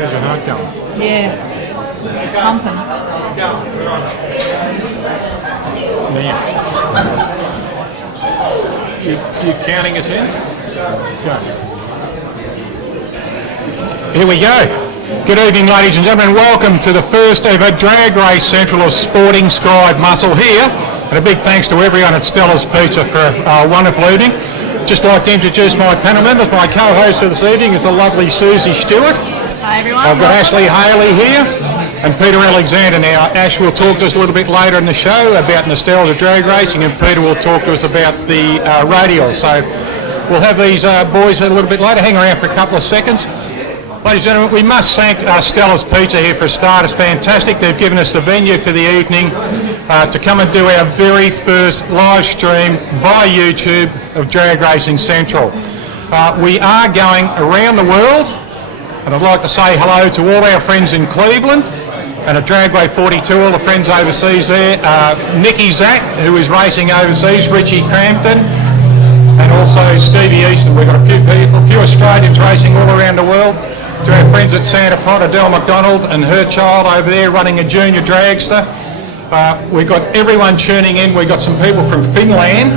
How's your heart going? Yeah. Pumping. Now, you counting us in? Go. Here we go. Good evening, ladies and gentlemen. Welcome to the first ever Drag Race Central of Sporting Scribe Muscle here. And a big thanks to everyone at Stella's Pizza for a wonderful evening. Just like to introduce my panel members. My co-host for this evening is the lovely Susie Stewart. Hi everyone. I've got Ashley Haley here and Peter Alexander. Now, Ash will talk to us a little bit later in the show about nostalgia drag racing, and Peter will talk to us about the Radial. So we'll have these boys a little bit later. Hang around for a couple of seconds. Ladies and gentlemen, we must thank Stella's Pizza here for a start. It's fantastic. They've given us the venue for the evening to come and do our very first live stream via YouTube of Drag Racing Central. We are going around the world, and I'd like to say hello to all our friends in Cleveland and at Dragway 42, all the friends overseas there. Nicky Zack, who is racing overseas, Richie Crampton, and also Stevie Easton. We've got a few people, a few Australians racing all around the world. To our friends at Santa Pot, Adele McDonald and her child over there running a junior dragster. We've got everyone tuning in. We've got some people from Finland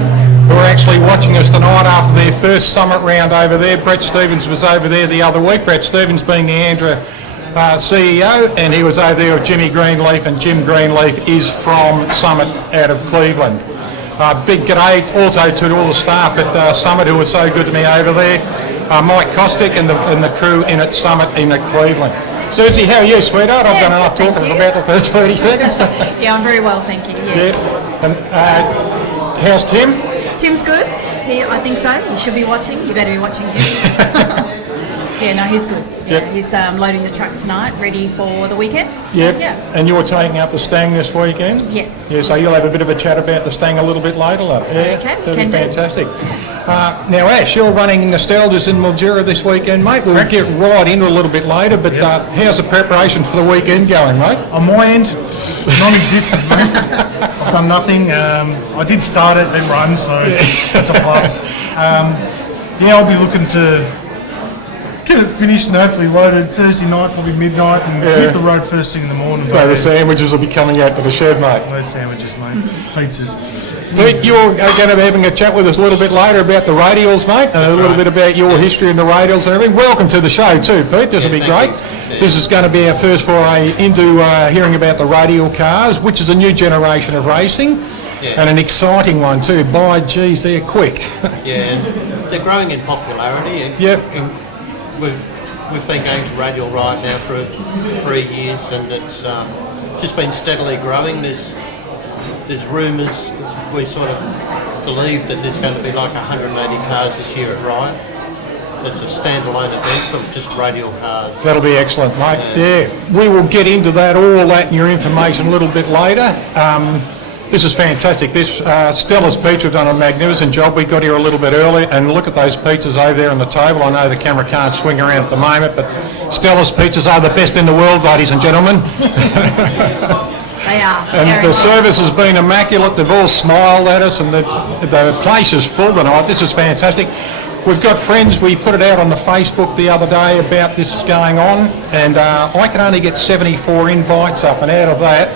who are actually watching us tonight after their first summit round over there. Brett Stevens was over there the other week. Brett Stevens being the Andra CEO, and he was over there with Jimmy Greenleaf, and Jim Greenleaf is from Summit out of Cleveland. Big g'day also to all the staff at Summit who were so good to me over there. Mike Kostick and the crew in at Summit in at Cleveland. Susie, how are you, sweetheart? I've done enough talking for about the first 30 seconds. Yeah, I'm very well, thank you. Yes. Yeah. And how's Tim? Tim's good. I think so. You should be watching. You better be watching him. Yeah, no, he's good. Yeah, yep. He's loading the truck tonight, ready for the weekend. So, yep. Yeah. And you're taking up the Stang this weekend? Yes. Yeah, so you'll have a bit of a chat about the Stang a little bit later, love. Yeah, okay, that'll be fantastic. Now, Ash, you're running Nostalgias in Mildura this weekend, mate. We'll get right into a little bit later, but how's the preparation for the weekend going, mate? On my end, non-existent, mate. I've done nothing. I did start it, then run, so that's a plus. I'll be looking to get it finished and hopefully loaded Thursday night, probably midnight, and hit the road first thing in the morning. So the sandwiches will be coming out to the shed, mate. Those sandwiches, mate. Pizzas. Pete, you're going to be having a chat with us a little bit later about the Radials, mate, and a little bit about your history in the Radials and everything. Welcome to the show too, Pete. This will be great. This is going to be our first foray into hearing about the Radial cars, which is a new generation of racing, and an exciting one too. By geez, they're quick. Yeah, and they're growing in popularity. Yep. We've been going to Radial right now for 3 years, and it's just been steadily growing. There's rumours, we sort of believe that there's going to be like 180 cars this year at Riot. It's a standalone event from just Radial cars. That'll be excellent, mate. Yeah, we will get into that, all that and your information a little bit later. This is fantastic. Stella's Pizza have done a magnificent job. We got here a little bit early, and look at those pizzas over there on the table. I know the camera can't swing around at the moment, but Stella's Pizzas are the best in the world, ladies and gentlemen. They are. And the service has been immaculate. They've all smiled at us, and the place is full tonight. This is fantastic. We've got friends. We put it out on the Facebook the other day about this going on, and I can only get 74 invites up, and out of that,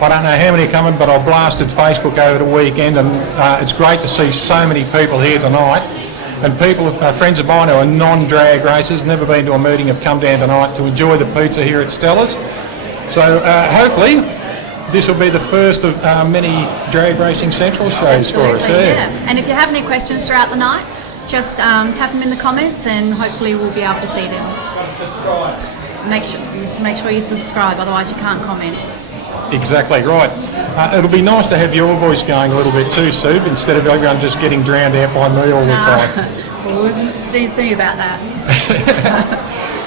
I don't know how many are coming, but I blasted Facebook over the weekend, and it's great to see so many people here tonight. And people, friends of mine who are non-drag racers, never been to a meeting, have come down tonight to enjoy the pizza here at Stella's. So hopefully this will be the first of many Drag Racing Central shows for us. Yeah. And if you have any questions throughout the night, just tap them in the comments, and hopefully we'll be able to see them. Make sure you subscribe, otherwise you can't comment. Exactly right. It'll be nice to have your voice going a little bit too, Sue, instead of everyone just getting drowned out by me all the time. We'll see about that.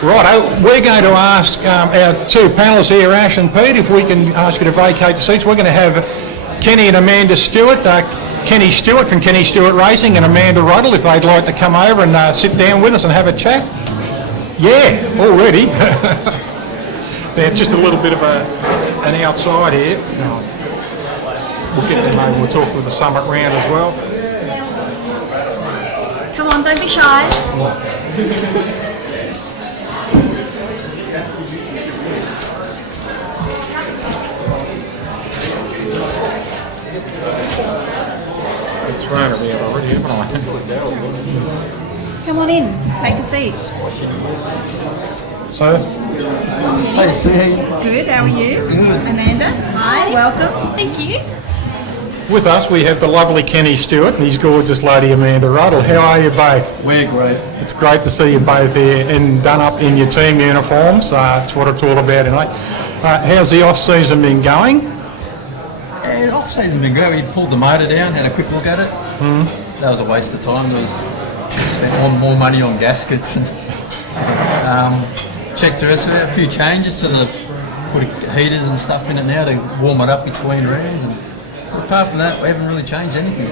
Right, we're going to ask our two panellists here, Ash and Pete, if we can ask you to vacate the seats. We're going to have Kenny and Amanda Stewart, Kenny Stewart from Kenny Stewart Racing, and Amanda Ruddle, if they'd like to come over and sit down with us and have a chat. Yeah, already. There's just a little bit of an outside here. We'll get them over, we'll talk with the summit round as well. Come on, don't be shy. thrown it out already, haven't I? Come on in, take a seat. So, Hey, see, Good, how are you? Amanda, hi, welcome. Thank you. with us we have the lovely Kenny Stewart and his gorgeous lady Amanda Radial. How are you both? we're great. It's great to see you both here and done up in your team uniforms. It's what it's all about tonight. How's the off-season been going? And off-season been great. We pulled the motor down, had a quick look at it. That was a waste of time. There was spent more money on gaskets and checked the rest of it. A few changes to the put heaters and stuff in it now to warm it up between rounds. And apart from that, we haven't really changed anything.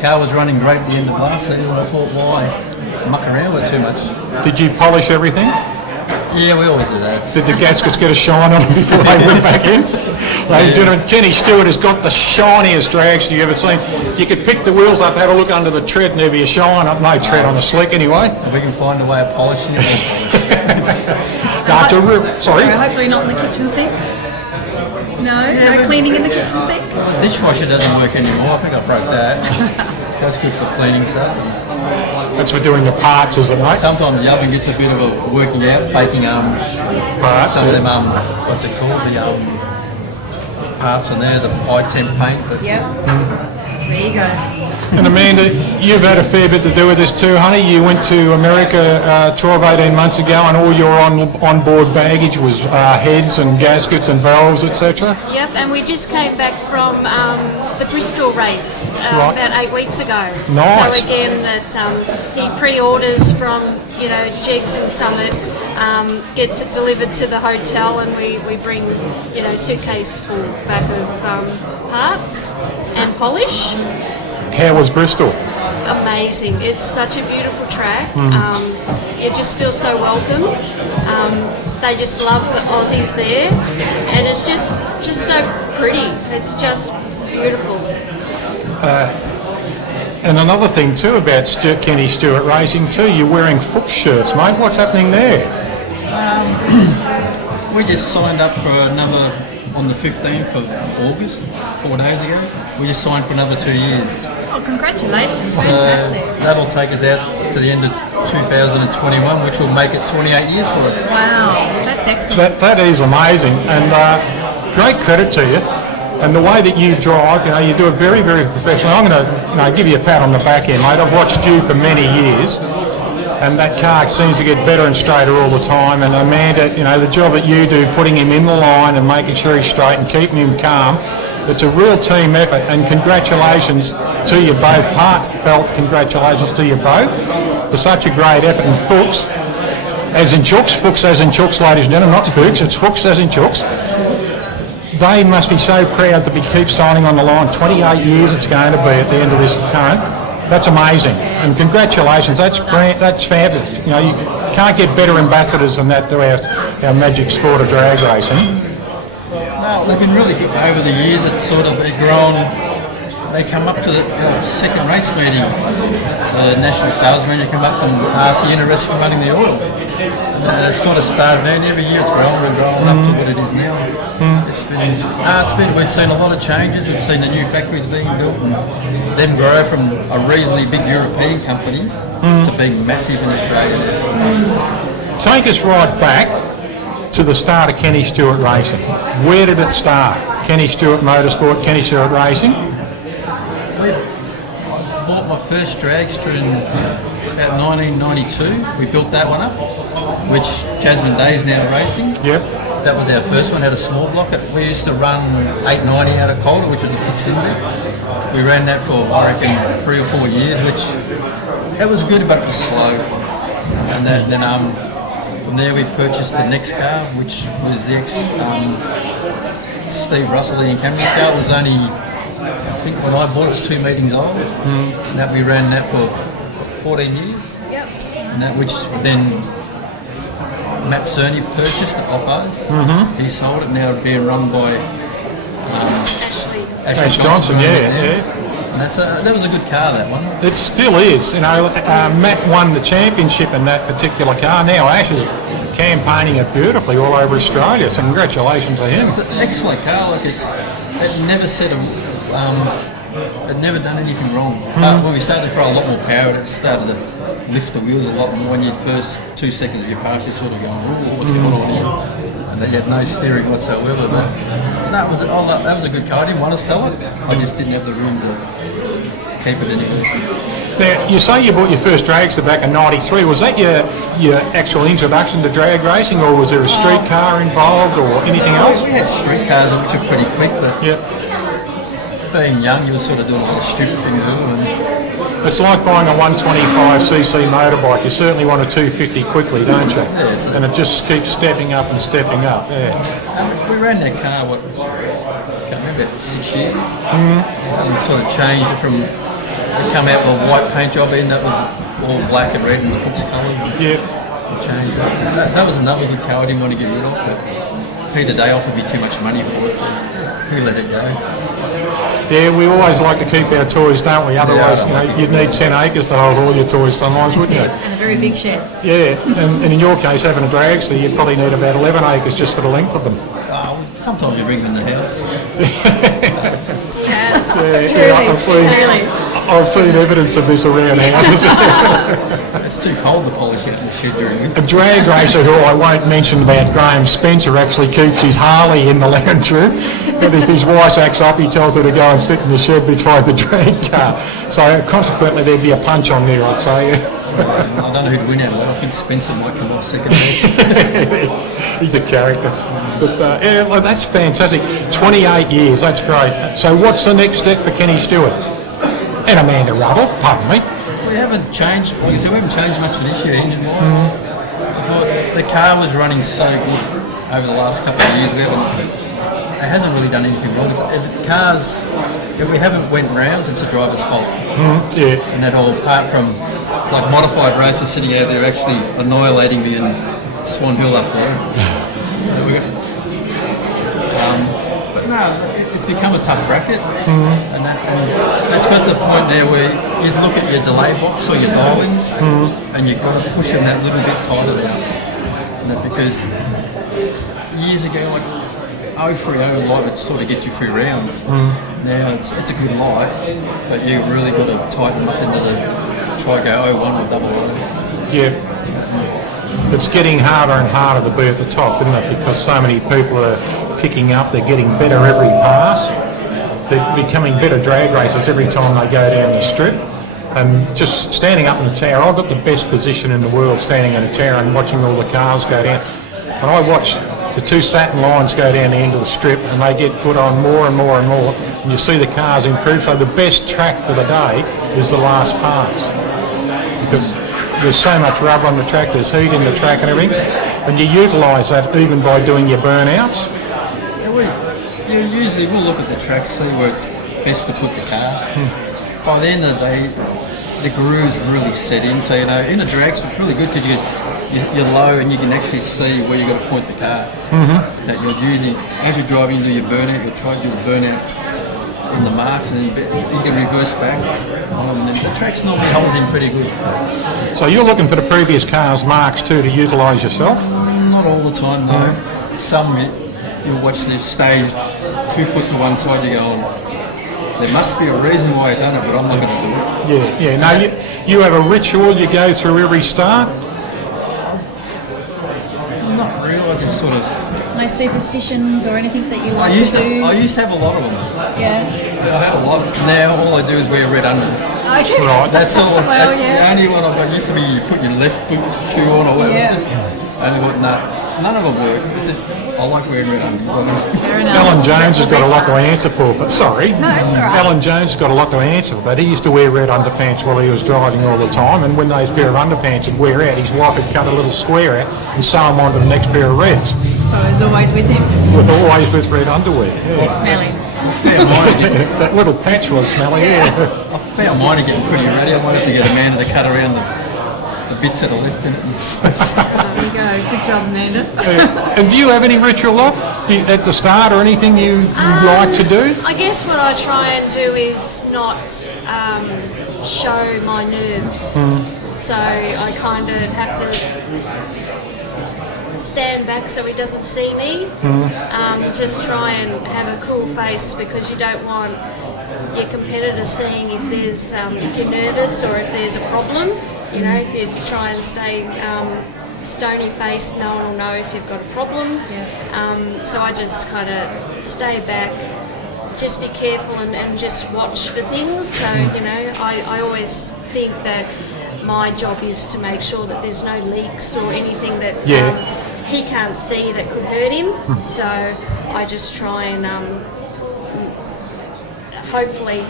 Car was running great at the end of last season. I thought, why muck around with it too much? Did you polish everything? Yeah, we always do that. Did the gaskets get a shine on them before they went back in? Ladies and gentlemen, Kenny Stewart has got the shiniest drags you ever seen. You could pick the wheels up, have a look under the tread, and there'd be a shine. No tread on the slick anyway. If we can find a way of polishing it. Sorry. Hopefully not in the kitchen sink. No cleaning in the kitchen sink. The dishwasher doesn't work anymore. I think I broke that. That's good for cleaning stuff. That's for doing the parts, is it, mate? Sometimes the oven gets a bit of a working out, baking Parts. some of them what's it called, the parts on there, the high temp paint. But Yep. There you go. And Amanda, you've had a fair bit to do with this too, honey. You went to America 12, 18 months ago and all your on-board baggage was heads and gaskets and valves, etc. Yep, and we just came back from the Bristol race Right. about 8 weeks ago. Nice. So again, that he pre-orders from Jegs and Summit, gets it delivered to the hotel, and we bring suitcase full back of parts and polish. How was Bristol? Amazing. It's such a beautiful track. You just feel so welcome. They just love the Aussies there, and it's just so pretty. It's just beautiful. And another thing too about Kenny Stewart Racing too, you're wearing Fuchs shirts, mate. What's happening there? we just signed up for another, on the 15th of August, 4 days ago. We just signed for another 2 years. Oh, congratulations. So Fantastic. that'll take us out to the end of 2021, which will make it 28 years for us. Wow, that's excellent. That is amazing, and great credit to you. And the way that you drive, you do it very, very professional. I'm going to give you a pat on the back end, mate. I've watched you for many years, and that car seems to get better and straighter all the time. And Amanda, the job that you do, putting him in the line and making sure he's straight and keeping him calm, it's a real team effort. And congratulations to you both, heartfelt congratulations to you both for such a great effort. And Fuchs, as in Chooks, ladies and gentlemen, not Fuchs, it's Fuchs as in Chooks. They must be so proud to keep signing on the line. 28 years it's going to be at the end of this current. That's amazing, and congratulations. That's fabulous. You can't get better ambassadors than that to our magic sport of drag racing. No, they've been really good over the years. It's sort of grown. They come up to the second race meeting. The national sales manager come up and ask you interested in running the oil. It sort of started there, and every year it's grown and grown up to what it is now. We've seen a lot of changes. We've seen the new factories being built and them grow from a reasonably big European company to being massive in Australia. Take us right back to the start of Kenny Stewart Racing. Where did it start? Kenny Stewart Motorsport, Kenny Stewart Racing? I bought my first dragster in about 1992. We built that one up, which Jasmine Day's now racing. Yep. That was our first one, had a small block. We used to run 890 out of Calder, which was a fixed index. We ran that for, I reckon, 3 or 4 years, which it was good, but it was slow. And then from there we purchased the next car, which was the Steve Russell in Cameron's car. It was only, I think when I bought it was 2 meetings old. And that we ran that for 14 years. Yep. And that which then Matt Cerny purchased it off us. He sold it, now it's being run by Ashley. Ash Johnson, yeah. And that was a good car, that one. It still is. Matt won the championship in that particular car. Now Ash is campaigning it beautifully all over Australia, so congratulations to him. It's an excellent car. Like it never set a I'd never done anything wrong. When we started to throw a lot more power, it started to lift the wheels a lot more. In your first 2 seconds of your pass, you're sort of going, "Oh, what's going on here?" And then you had no steering whatsoever. But that was a good car. I didn't want to sell it. I just didn't have the room to keep it anywhere. Now, you say you bought your first dragster back in '93. Was that your actual introduction to drag racing, or was there a street car involved, or anything else? We had street cars which are pretty quick, but Yeah. being young, you were sort of doing a lot of stupid things with them. It's like buying a 125cc motorbike. You certainly want a 250 quickly, don't you? Yes. And it just keeps stepping up and stepping up. Yeah. We ran that car, I can't remember, about 6 years. And we sort of changed it from, it come out with a white paint job, ended up with all black and red and the Fuchs colours. Yeah. We changed that. That was another good car I didn't want to get rid of, but Peter Day offered me too much money for it, so we let it go. Yeah, we always like to keep our toys, don't we? Otherwise, you'd need 10 acres to hold all your toys sometimes, wouldn't you? And a very big shed. Yeah, and in your case, having a dragster, you'd probably need about 11 acres just for the length of them. Sometimes we bring them in the house. Yes. I've seen evidence of this around houses. It's too cold to polish it in the shed during winter. A drag racer who I won't mention about Graham Spencer actually keeps his Harley in the lounge room. But if his wife acts up, he tells her to go and sit in the shed beside the drag car. So consequently, there'd be a punch on there, I'd say. I don't know who'd win out of that. I think Spencer might come off second. He's a character. But yeah, well, that's fantastic. 28 years, that's great. So what's the next step for Kenny Stewart? And Amanda Rubble, pardon me. We haven't changed, like I said, we haven't changed much for this year engine-wise. The car was running so good over the last couple of years. It hasn't really done anything wrong. If we haven't went rounds, it's the driver's fault. Yeah. And that whole, apart from like modified racers sitting out there actually annihilating me in Swan Hill up there. But no, it's become a tough bracket, and that's got to the point there where you'd look at your delay box or your dialings, and you've got to push them that little bit tighter now. Because years ago, like 030 light would sort of get you through rounds. Now it's a good light, but you've really got to tighten up into the try go 01 or 00. Yeah. It's getting harder and harder to be at the top, isn't it? Because so many people are picking up, they're getting better every pass. They're becoming better drag racers every time they go down the strip. And just standing up in the tower, I've got the best position in the world standing in a tower and watching all the cars go down. When I watch the two Saturn lines go down the end of the strip and they get put on more and more and more, and you see the cars improve. So the best track for the day is the last pass. Because there's so much rubber on the track, there's heat in the track and everything, and you utilise that even by doing your burnouts. Usually we'll look at the track, see where it's best to put the car. By the end of the day, the groove's really set in, so in a dragster it's really good because you're low and you can actually see where you've got to point the car. That you're using, as you're driving into your burnout, you'll try to do a burnout in the marks and then you can reverse back. And the track's normally holds in pretty good. So you're looking for the previous car's marks too to utilise yourself? Not all the time though. Some you'll watch this staged 2 foot to one side, you go, there must be a reason why I done it, but I'm not going to do it. Yeah. No, you have a ritual you go through every start? Not really, I just sort of... No superstitions or anything that you like to do? I used to have a lot of them. Yeah. I have a lot. Now all I do is wear red unders. Okay. Right. That's all. Well, That's yeah. the only one I've got. Used to be you put your left boot shoe on or whatever. Yeah. It's just only what none of them work. It's just I like wearing red unders. Fair enough. Alan Jones has got a lot to answer for, but sorry. No, it's all right. Alan Jones has got a lot to answer for that. He used to wear red underpants while he was driving all the time, and when those pair of underpants would wear out, his wife would cut a little square out and sew them onto the next pair of reds. So it's always with him. Always with red underwear. Yeah. It's smelly. That little patch was smelly, yeah. I found mine are getting pretty ready. I might have to get Amanda to cut around the bits that are left in it. There you go. Good job, Amanda. And do you have any ritual off at the start or anything you like to do? I guess what I try and do is not show my nerves. So I kind of have to stand back so he doesn't see me. Just try and have a cool face because you don't want your competitor, seeing if there's if you're nervous or if there's a problem. You know, if you try and stay stony faced, no one will know if you've got a problem. So I just kind of stay back, just be careful and just watch for things. So, you know, I always think that my job is to make sure that there's no leaks or anything that he can't see that could hurt him. So I just try and hopefully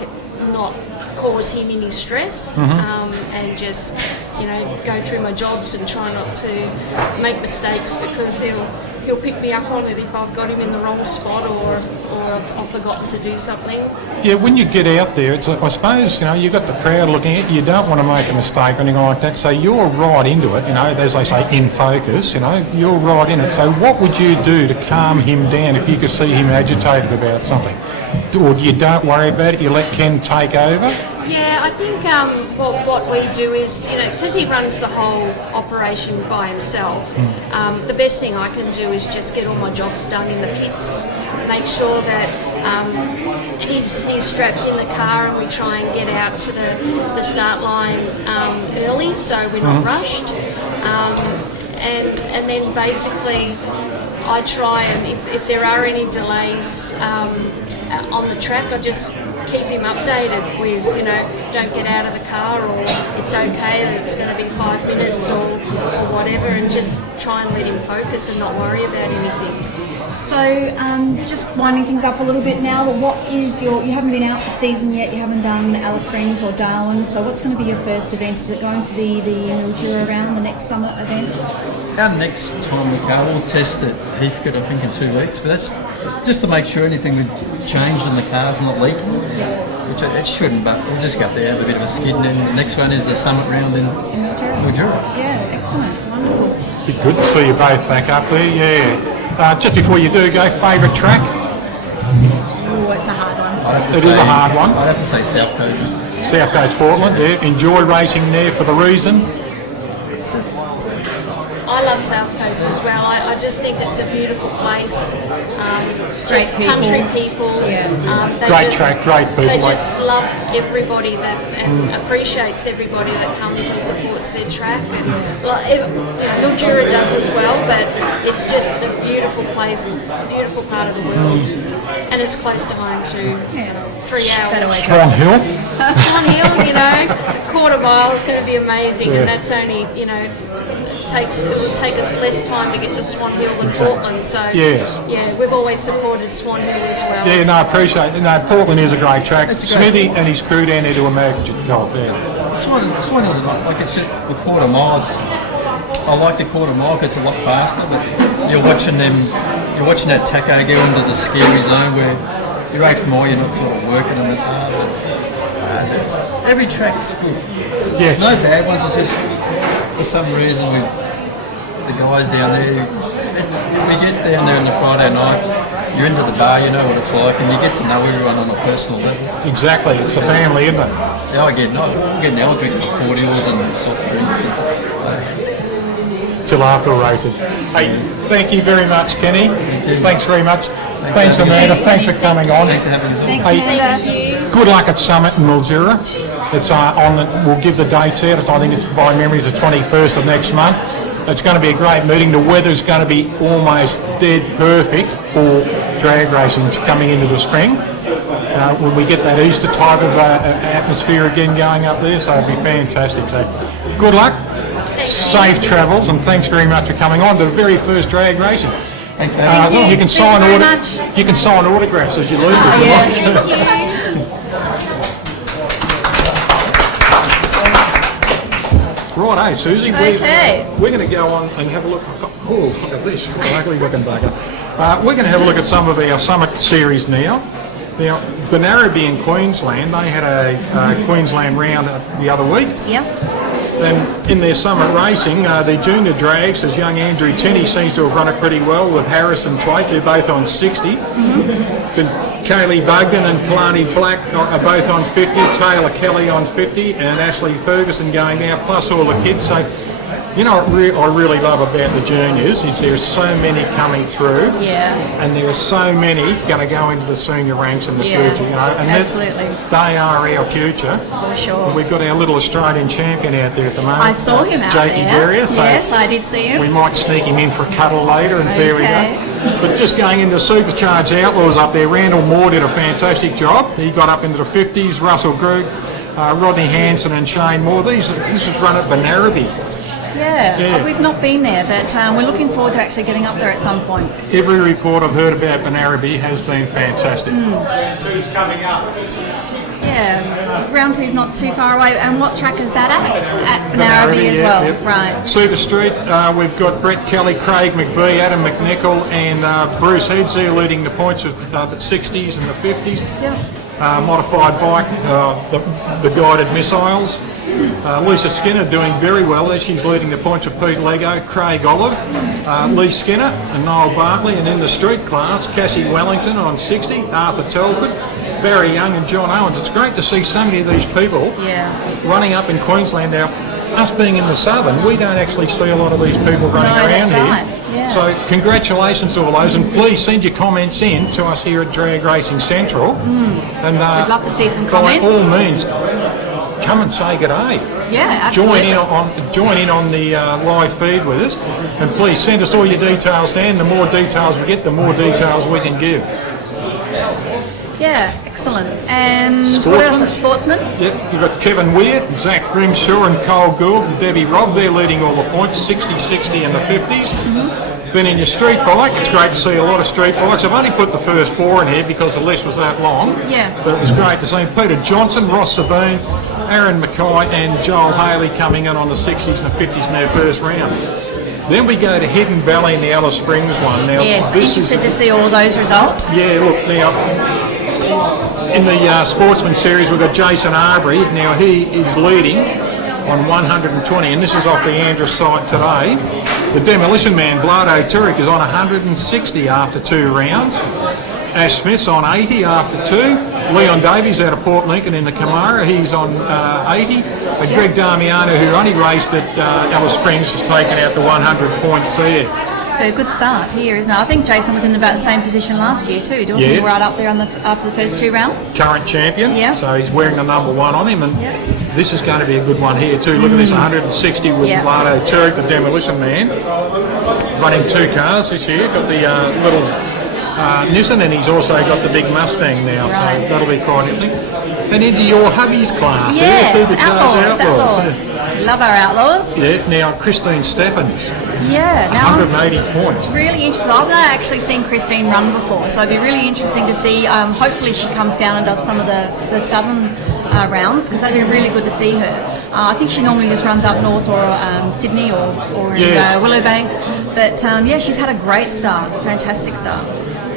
not cause him any stress, and just, you know, go through my jobs and try not to make mistakes, because he'll pick me up on it if I've got him in the wrong spot or I've forgotten to do something. Yeah, when you get out there, it's I suppose, you know, you've got the crowd looking at you, you don't want to make a mistake or anything like that, so you're right into it, you know, as they say, in focus, you know, you're right in it. So what would you do to calm him down if you could see him agitated about something? Or you don't worry about it, you let Ken take over? Yeah, I think what we do is, you know, because he runs the whole operation by himself, the best thing I can do is just get all my jobs done in the pits, make sure that he's strapped in the car, and we try and get out to the start line early so we're not rushed. And then basically I try, and if there are any delays on the track, I just keep him updated with, you know, don't get out of the car, or it's okay, it's going to be 5 minutes or whatever, and just try and let him focus and not worry about anything. So, just winding things up a little bit now, but what is you haven't been out the season yet, you haven't done Alice Springs or Darwin, so what's going to be your first event? Is it going to be the Mildura round, the next summer event? Our next time we go, we'll test at Heathcote, I think, in 2 weeks, but that's just to make sure anything we've changed in the car's not leaking, which it shouldn't, but we'll just go up there, have a bit of a skid, and then the next one is the summit round in Mildura. Yeah, excellent, wonderful. Be good to see you both back up there, yeah. Just before you do go, favourite track? Oh, it's a hard one. It is a hard one. I'd have to say South Coast. South Coast Portland, yeah. Enjoy racing there for the reason? I love South Coast as well. I just think it's a beautiful place. Just country people. Great track, great people. They just love everybody and appreciates everybody that comes and supports their track. And Mildura does as well, but it's just a beautiful place, a beautiful part of the world. And it's close to home too. 3 hours. Swan Hill? Swan Hill, you know, quarter mile is going to be amazing, and that's only, you know, it will take us less time to get to Swan Hill than Portland. So yeah, we've always supported Swan Hill as well. Yeah, no, I appreciate it. No, Portland is a great track. Smithy and his crew down there do a magic job there. Swan Hill's like it's the quarter miles. I like the quarter mile because it's a lot faster, but you're watching that tacho go into the scary zone where you're 8 from all, you're not sort of working them as hard. But, every track is good. Yes. There's no bad ones. It's just for some reason the guys down there. We get down there on the Friday night. You're into the bar, you know what it's like, and you get to know everyone on a personal level. Exactly, it's a family, isn't it? Yeah, I get now drinking cordials and soft drinks and stuff. Till after racing. Hey, thank you very much, Kenny. Thanks very much. Thanks, Amanda. Thanks for coming on. Thanks for having us on. Thanks, Hey, Amanda. good luck at Summit in Mildura. It's we'll give the dates out. I think it's by memory is the 21st of next month. It's going to be a great meeting. The weather's going to be almost dead perfect for drag racing coming into the spring. When we get that Easter type of atmosphere again going up there, so it'll be fantastic. So good luck, safe travels, and thanks very much for coming on to the very first drag racing. Thanks for having us on. You can sign you can sign autographs as you leave. If you like. Thank you. Right, hey Susie, Okay. we're going to go on and have a look. Oh, look at this, what an ugly looking bugger. We're going to have a look at some of our Summit series now. Now, Benarabi in Queensland, they had a Queensland round the other week. Yep. And in their Summit racing, the junior drags, as young Andrew Tenney seems to have run it pretty well with Harris and Twait. They're both on 60. The Kaylee Bugden and Kalani Black are both on 50, Taylor Kelly on 50, and Ashley Ferguson going out, plus all the kids. So, you know what I really love about the juniors is there's so many coming through, and there are so many going to go into the senior ranks in the future. You know, and absolutely. They are our future. For sure. We've got our little Australian champion out there at the moment. I saw him out Jakey there. Berrier, so yes, I did see him. we might sneak him in for a cuddle later and see how we go. But just going into Supercharged Outlaws up there, Randall Moore did a fantastic job. He got up into the 50s, Russell Groot, Rodney Hanson and Shane Moore. This was run at Benarabi. Yeah, we've not been there, but we're looking forward to actually getting up there at some point. Every report I've heard about Benarabi has been fantastic. Round two's coming up. Yeah, round two's not too far away. And what track is that at? At Benarabi as well. Yep. Right. Super Street, we've got Brett Kelly, Craig McVie, Adam McNichol and Bruce Headsey leading the points of the 60s and the 50s. Yeah. Modified bike, the guided missiles. Lisa Skinner doing very well as she's leading the points of Pete Lego, Craig Olive, Lee Skinner and Niall Barkley, and in the street class, Cassie Wellington on 60, Arthur Telford, Barry Young and John Owens. It's great to see so many of these people running up in Queensland. Now, us being in the southern, we don't actually see a lot of these people running around here. Right. Yeah. So congratulations to all those, and please send your comments in to us here at Drag Racing Central. And We'd love to see some by comments. all means, come and say g'day. Yeah, absolutely. Join in on the live feed with us, and please send us all your details down. The more details we get, the more details we can give. Yeah, excellent. And Sportsman. what else? Sportsman? Yep, you've got Kevin Weir, Zach Grimshaw and Cole Gould and Debbie Robb. They're leading all the points, 60, 60 and the 50s. Then in your street bike, it's great to see a lot of street bikes. I've only put the first four in here because the list was that long. Yeah. But it was great to see Peter Johnson, Ross Sabine, Aaron Mackay and Joel Haley coming in on the 60s and the 50s in their first round. Then we go to Hidden Valley in the Alice Springs one. Now, Yes, this interested to see all those results. Yeah, look, now, in the Sportsman series, we've got Jason Arbery. Now, he is leading on 120, and this is off the Andrews site today. The Demolition Man, Vlado Turek, is on 160 after 2 rounds. Ash Smith's on 80 after 2. Leon Davies out of Port Lincoln in the Camara, he's on 80. And Greg Damiano, who only raced at Alice Springs, has taken out the 100 points there. So a good start here, isn't it? I think Jason was in about the same position last year too, wasn't he? Right up there after the first 2 rounds. Current champion, so he's wearing the number 1 on him, and this is going to be a good one here too. Look at this, 160 with Vlado Turek, the Demolition Man, running 2 cars this year. Got the little Nissan, and he's also got the big Mustang now, so that'll be quite interesting. And into your hubby's class, Outlaws. Love our Outlaws. Yeah, now Christine Stephens. Yeah, now 180 points. Really interesting. I've not actually seen Christine run before, so it'd be really interesting to see. Hopefully she comes down and does some of the southern rounds, because that'd be really good to see her. I think she normally just runs up north or Sydney or in Willowbank. But she's had a great start, fantastic start.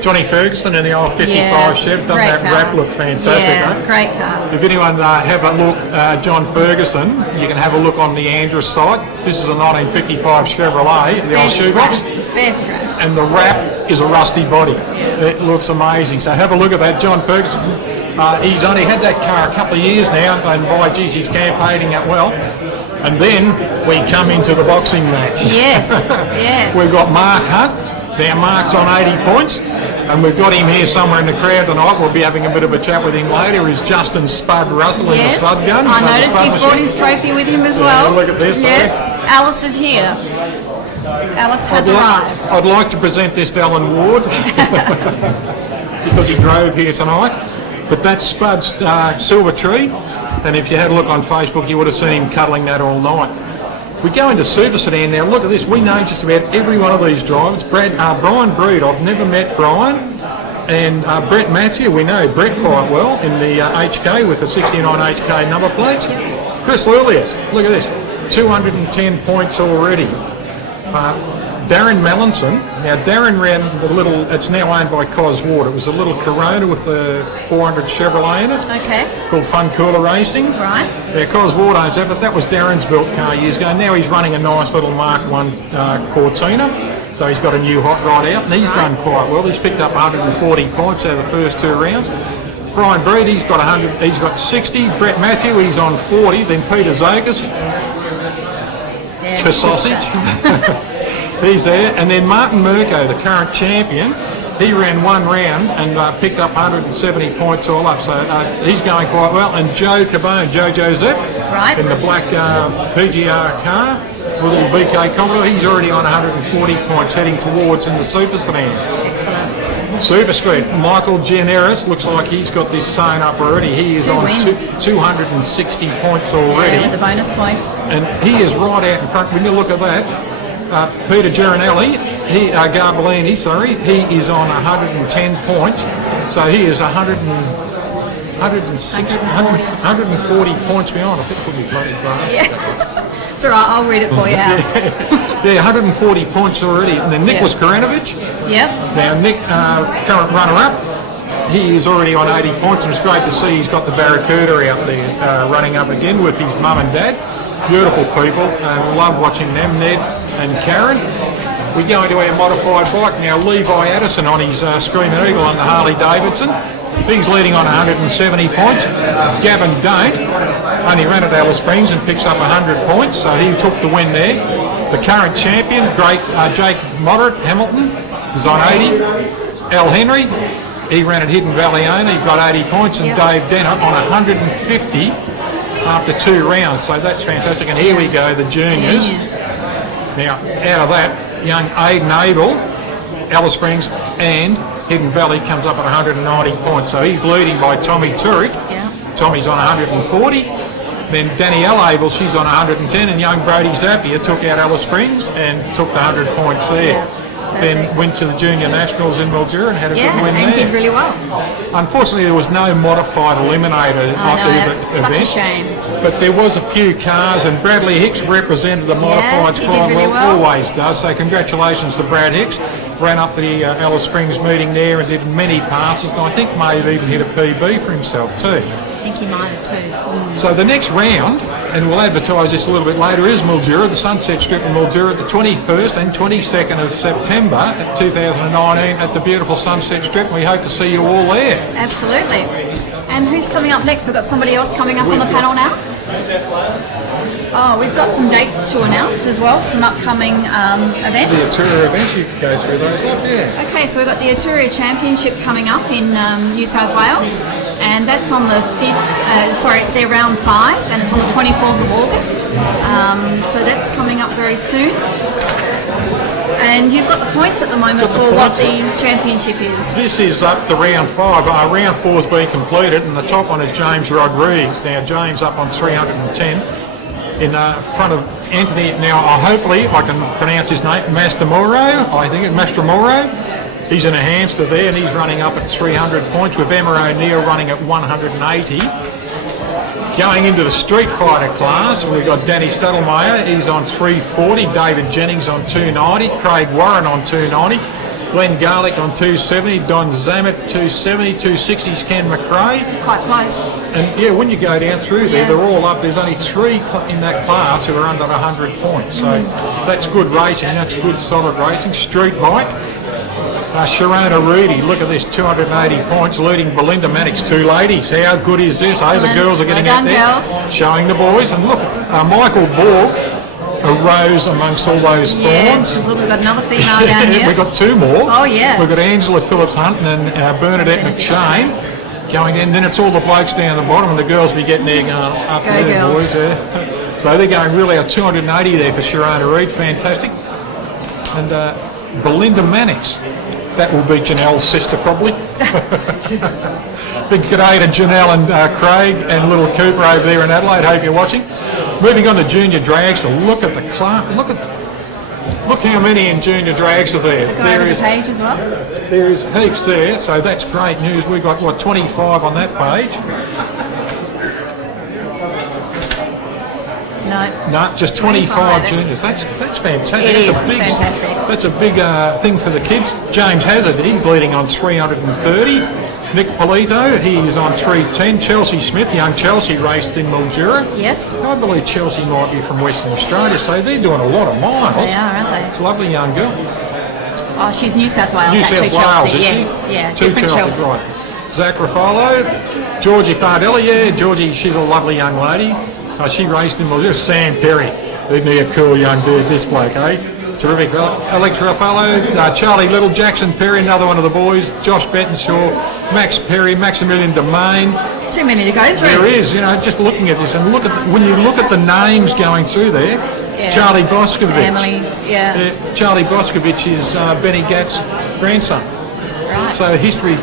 Johnny Ferguson in the old 55 Chev, doesn't that wrap look fantastic? Great car. If anyone have a look, John Ferguson, you can have a look on the Andrews site. This is a 1955 Chevrolet, the old shoebox. Best scrap. And the wrap is a rusty body. It looks amazing. So have a look at that, John Ferguson. He's only had that car a couple of years now, and by geez, he's campaigning it well. And then we come into the boxing match. Yes, yes. We've got Mark Hunt. Now Mark's on 80 points. And we've got him here somewhere in the crowd tonight. We'll be having a bit of a chat with him later. Is Justin Spud Russell in the Spud gun? I noticed he's brought his trophy with him as well. Look at this. Yes, Alice is here. Alice has arrived. I'd like to present this to Alan Ward because he drove here tonight. But that's Spud's Silver Tree, and if you had a look on Facebook, you would have seen him cuddling that all night. We go into Super Sedan now. Look at this. We know just about every one of these drivers. Brian Breed, I've never met Brian. And Brett Matthew, we know Brett quite well in the HK with the 69 HK number plates. Chris Lullius, look at this. 210 points already. Darren Mallinson. Now Darren ran the little, it's now owned by Cos Ward. It was a little Corona with the 400 Chevrolet in it. Okay. Called Fun Cooler Racing. Right. Yeah, Cos Ward owns that, but that was Darren's built car years ago. Now he's running a nice little Mark 1 Cortina. So he's got a new hot rod out, and he's done quite well. He's picked up 140 points out of the first 2 rounds. Brian Breed, he's got 100. He's got 60. Brett Matthew, he's on 40. Then Peter Zakas, to sausage. He's there, and then Martin Mirko, the current champion. He ran 1 round and picked up 170 points all up, so he's going quite well. And Joe Cabone, Jojo Zep, Right. in the black PGR car, with a little BK Commodore, he's already on 140 points, heading towards in the Super Sedan. Excellent. Super Street, Michael Gianeris, looks like he's got this sewn up already. He is 2 on wins. 260 points already. Yeah, with the bonus points. And he is right out in front. When you look at that, Peter Giranelli, Garbellini, sorry, he is on 110 points. So he is 140 points behind. I think it could be bloody fast. Yeah. It's all right, I'll read it for you. Yeah, 140 points already. And then Nicholas Koranovic. Yep. Now, Nick, current runner-up, he is already on 80 points, and it's great to see he's got the Barracuda out there running up again with his mum and dad. Beautiful people. Love watching them, Ned and Karen. We go into our modified bike now. Levi Addison on his Screaming Eagle on the Harley Davidson. He's leading on 170 points. Gavin Don't only ran at Alice Springs and picks up 100 points, so he took the win there. The current champion, great Jake Moderate, Hamilton, is on 80. Al Henry, he ran at Hidden Valley only, he got 80 points, and Dave Denner on 150 after 2 rounds, so that's fantastic. And here we go, the juniors. Now, out of that, young Aidan Abel, Alice Springs and Hidden Valley comes up at 190 points, so he's leading by Tommy Turek. Yeah. Tommy's on 140. Then Danielle Abel, she's on 110, and young Brody Zapier took out Alice Springs and took the 100 points there. Then went to the Junior Nationals in Mildura and had a good win and there. did really well. Unfortunately, there was no modified eliminator I at know, the that's such a event. shame. But there was a few cars, and Bradley Hicks represented the modifieds he did quite really well. always does. So congratulations to Brad Hicks. Ran up the Alice Springs meeting there and did many passes, and I think may have even hit a PB for himself too. I think he might have too. So the next round, and we'll advertise this a little bit later, is Mildura, the Sunset Strip in Mildura, the 21st and 22nd of September 2019 at the beautiful Sunset Strip. We hope to see you all there. Absolutely. And who's coming up next? We've got somebody else coming up on the panel now. Oh, we've got some dates to announce as well, some upcoming events. The Atura events, you can go through those. Yeah. Okay, so we've got the Atura Championship coming up in New South Wales, and that's on the 5th, it's their round 5, and it's on the 24th of August. So that's coming up very soon. And you've got the points at the moment for what the championship is. This is up to round 5. Round 4 has been completed, and the top one is James Rodriguez. Now, James up on 310 in front of Anthony. Now, hopefully, I can pronounce his name, Mastamoro. I think it's Mastamoro. He's in a hamster there, and he's running up at 300 points, with Emma O'Neill running at 180. Going into the Street Fighter class, we've got Danny Stadelmeyer, he's on 340, David Jennings on 290, Craig Warren on 290, Glenn Garlick on 270, Don Zamet 270, 260's Ken McRae. Quite close. And yeah, when you go down through there, they're all up. There's only 3 in that class who are under 100 points. So that's good racing, that's good solid racing. Street bike. Sharona Reedy, look at this, 280 points, leading Belinda Mannix, 2 ladies. How good is this? Hey, the girls are getting out there, girls. showing the boys. And look, Michael Borg arose amongst all those thorns. Yes, look, we've got another female down here. We've got 2 more. Oh, yeah. We've got Angela Phillips-Hunt and Bernadette McShane going in. Then it's all the blokes down the bottom, and the girls will be getting there going up Go there, girls. boys. Yeah. So they're going really at 280 there for Sharona Reid. Fantastic. And Belinda Mannix. That will be Janelle's sister, probably. Big g'day to Janelle and Craig and little Cooper over there in Adelaide. Hope you're watching. Moving on to junior drags. So look at the class. Look how many in junior drags are there. So go over the page as well. There is heaps there. So that's great news. We've got 25 on that page. No, just 25 juniors. That's fantastic. It That's is fantastic. That's a big thing for the kids. James Hazard, he's leading on 330. Nick Polito, he's on 310. Chelsea Smith, young Chelsea, raced in Mildura. Yes. I believe Chelsea might be from Western Australia, so they're doing a lot of miles. They are, aren't they? It's a lovely young girl. Oh, she's New South Wales, New actually, South Wales, Chelsea. is she? Yes, yeah, Two different Chelsea's, Chelsea. right. Zach Ruffalo, Georgie Fardelli, yeah, Georgie, she's a lovely young lady. She raced in Mildura. Sam Perry, isn't he a cool young dude, this bloke, eh? Terrific. Electra Ruffalo, Charlie Little, Jackson Perry, another one of the boys, Josh Bettenshaw, Max Perry, Maximilian Domain. Too many to go through. There is, just looking at this, and when you look at the names going through there, Yeah. Charlie Boscovich. Families, yeah. Charlie Boscovich is Benny Gatt's grandson. Right. So history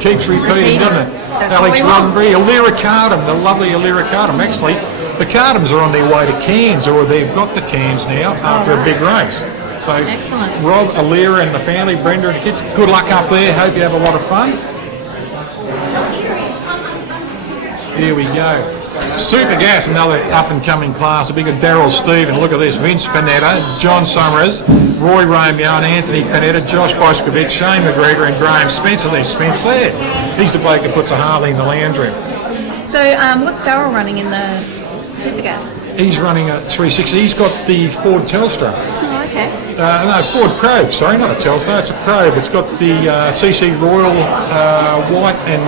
keeps repeating, doesn't it? That's Alex what we want. Roddenberry, Alira Cardham, the lovely Alira Cardham. Actually, the Cardhams are on their way to Cairns, or they've got the Cairns now after a big race. So Excellent. Rob, Alira and the family, Brenda and the kids, good luck up there. Hope you have a lot of fun. Here we go. Super Gas, another up-and-coming class. A big Daryl Stephen. Look at this. Vince Panetta, John Summers, Roy Romeo and Anthony Panetta, Josh Boscovich, Shane McGregor and Graham Spencer. There's Spence there. He's the bloke who puts a Harley in the lounge room. So, what's Darryl running in the Supergas? He's running a 360. He's got the Ford Telstra. Oh, okay. No, Ford Probe. Sorry, not a Telstra. It's a Probe. It's got the CC Royal white and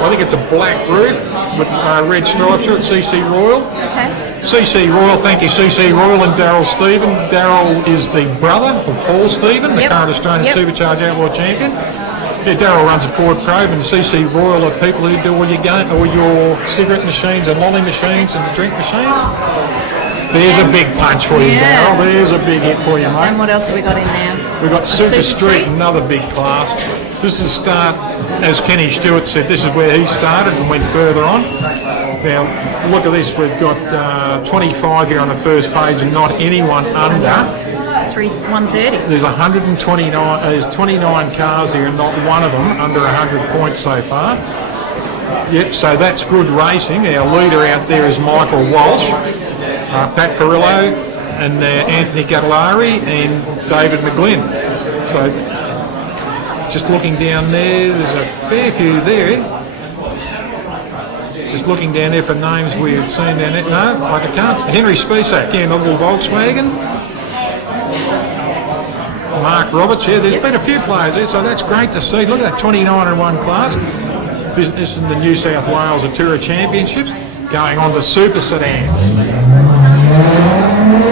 I think it's a black roof with red stripes through it. CC Royal. Okay. CC Royal, thank you, CC Royal and Daryl Stephen. Daryl is the brother of Paul Stephen, the current Australian Supercharge Outlaw champion. Yeah, Daryl runs a Ford Probe, and CC Royal are people who do all your cigarette machines and lolly machines and drink machines. There's a big punch for you, Yeah. Daryl. There's a big hit for you, mate. And what else have we got in there? We've got A Super Street, another big class. This is the start, as Kenny Stewart said, this is where he started and went further on. Now, look at this, we've got 25 here on the first page and not anyone under. 130. There's 129, there's 29 cars here and not one of them under 100 points so far. Yep, so that's good racing. Our leader out there is Michael Walsh, Pat Carrillo and Anthony Catellari and David McGlynn. So just looking down there, there's a fair few there. Just looking down there for names we've seen down there. No, I can't. Henry Spisak, yeah, Novel Volkswagen. Mark Roberts, yeah, there's been a few players there, so that's great to see. Look at that 29 in one class. This is the New South Wales Atura Championships. Going on to Super Sedan.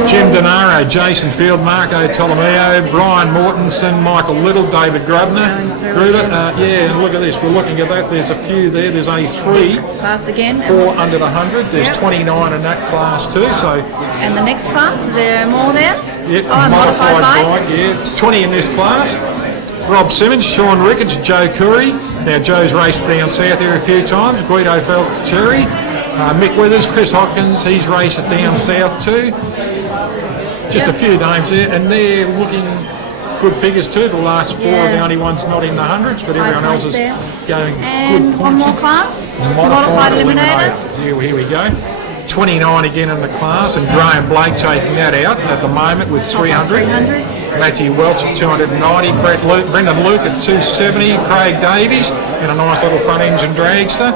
Jim Denaro, Jason Field, Marco Tolomeo, Brian Mortensen, Michael Little, David Gruber. Yeah, and look at this. We're looking at that. There's a few there. There's only 3. Class again. 4 under the 100. There's 29 in that class too. So. And the next class, is there more there? Yep, Oh, modified bike. yeah. 20 in this class. Rob Simmons, Sean Ricketts, Joe Curry. Now Joe's raced down south here a few times. Guido Felcherry, Mick Withers, Chris Hopkins. He's raced it down south too. Just a few names there, and they're looking good figures too. The last 4 are the only ones not in the hundreds, but everyone else is going And good one points. more class, Modified Eliminator. Here we go. 29 again in the class, and Graham Blake taking that out at the moment with 300. 300. Matthew Welch at 290, Brendan Luke at 270, Craig Davies in a nice little front engine dragster,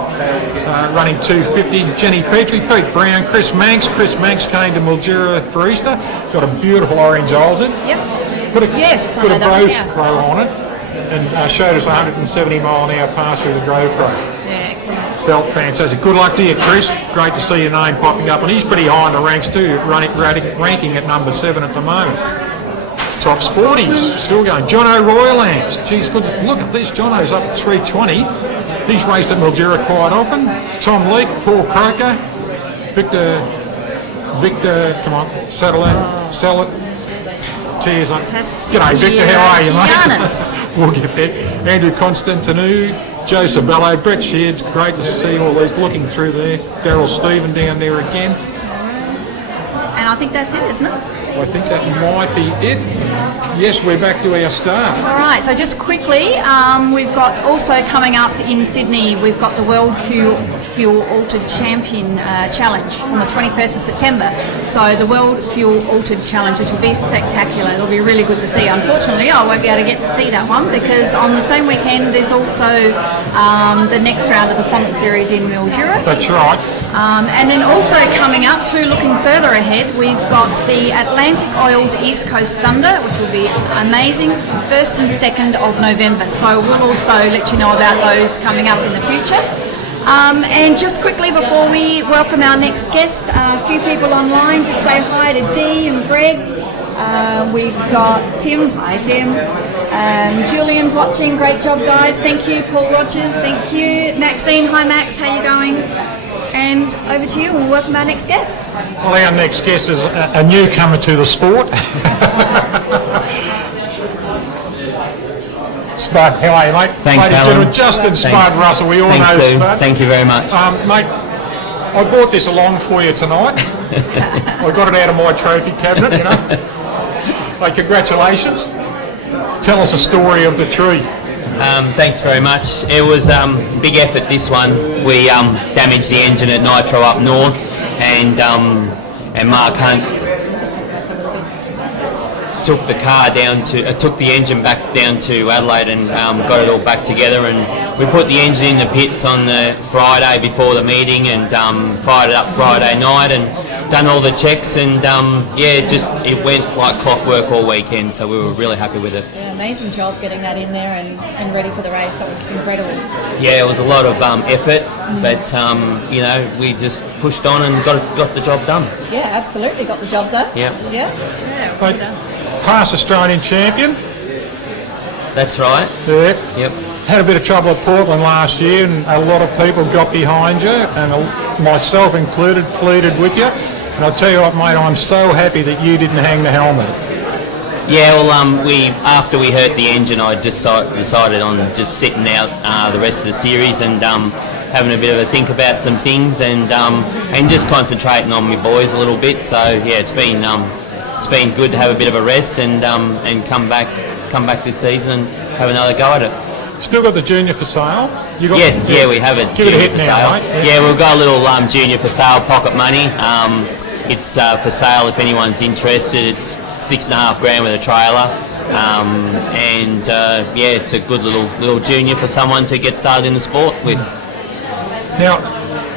running 250, Jenny Petrie, Pete Brown, Chris Manx. Chris Manx came to Mildura for Easter, got a beautiful orange altered. Yep. Put a Yes, I put a know that one, yeah. GoPro on it, and showed us 170 mile an hour pass through the GoPro. Yeah, excellent. Felt fantastic. Good luck to you, Chris. Great to see your name popping up, and he's pretty high in the ranks too, ranking at number 7 at the moment. Top Sporties, still going. Jono Roylands. Geez, good. Look at this. Jono's up at 320. He's raced at Mildura quite often. Tom Leake, Paul Croker, Victor, come on, settle it. Cheers, mate. G'day, Victor. How are you, mate? We'll get there. Andrew Constantinou, Joe Sabello, Brett Sheard. Great to see all these looking through there. Daryl Stephen down there again. And I think that's it, isn't it? I think that might be it. Yes, we're back to our start. All right, so just quickly, we've got also coming up in Sydney, we've got the World Fuel Altered Champion Challenge on the 21st of September. So the World Fuel Altered Challenge, which will be spectacular. It'll be really good to see. Unfortunately, I won't be able to get to see that one because on the same weekend there's also the next round of the Summit Series in Mildura. That's right. And then also coming up, looking further ahead, we've got the Atlantic Oils East Coast Thunder, which will to be amazing. 1st and 2nd of November. So we'll also let you know about those coming up in the future. And just quickly before we welcome our next guest, a few people online, just say hi to Dee and Greg. We've got Tim. Hi, Tim. Julian's watching. Great job, guys. Thank you. Paul Rogers. Thank you. Maxine. Hi, Max. How you going? And over to you. We'll welcome our next guest. Well, our next guest is a newcomer to the sport. Spud, how are you, mate? Thanks, Ladies and Alan. gentlemen, Justin Spud Thanks. Russell. We all Thanks, know Sue. Spud. Thank you very much. Mate, I brought this along for you tonight. I got it out of my trophy cabinet, you know. Hey, congratulations. Tell us a story of the tree. Thanks very much. It was big effort, this one. We damaged the engine at Nitro up north, and Mark Hunt took the car down to took the engine back down to Adelaide and got it all back together, and we put the engine in the pits on the Friday before the meeting and fired it up Friday night and done all the checks, and it went like clockwork all weekend, so we were really happy with it. Yeah, amazing job getting that in there and ready for the race. That was incredible. Yeah, it was a lot of effort, but we just pushed on and got the job done. Yeah, absolutely got the job done. Yeah. Yeah. Mate, past Australian champion. That's right. Yeah. Yep. Had a bit of trouble at Portland last year, and a lot of people got behind you, and myself included, pleaded with you. And I'll tell you what, mate, I'm so happy that you didn't hang the helmet. Yeah, well, after we hurt the engine, I just decided on just sitting out the rest of the series and having a bit of a think about some things and just concentrating on my boys a little bit. So yeah, it's been good to have a bit of a rest and come back this season and have another go at it. Still got the junior for sale? You got Yes, yeah, we have it. Give it a junior hit for now, sale. mate. Yeah, we've got a little junior for sale, pocket money. It's for sale if anyone's interested. It's $6,500 with a trailer, it's a good little junior for someone to get started in the sport with. Now,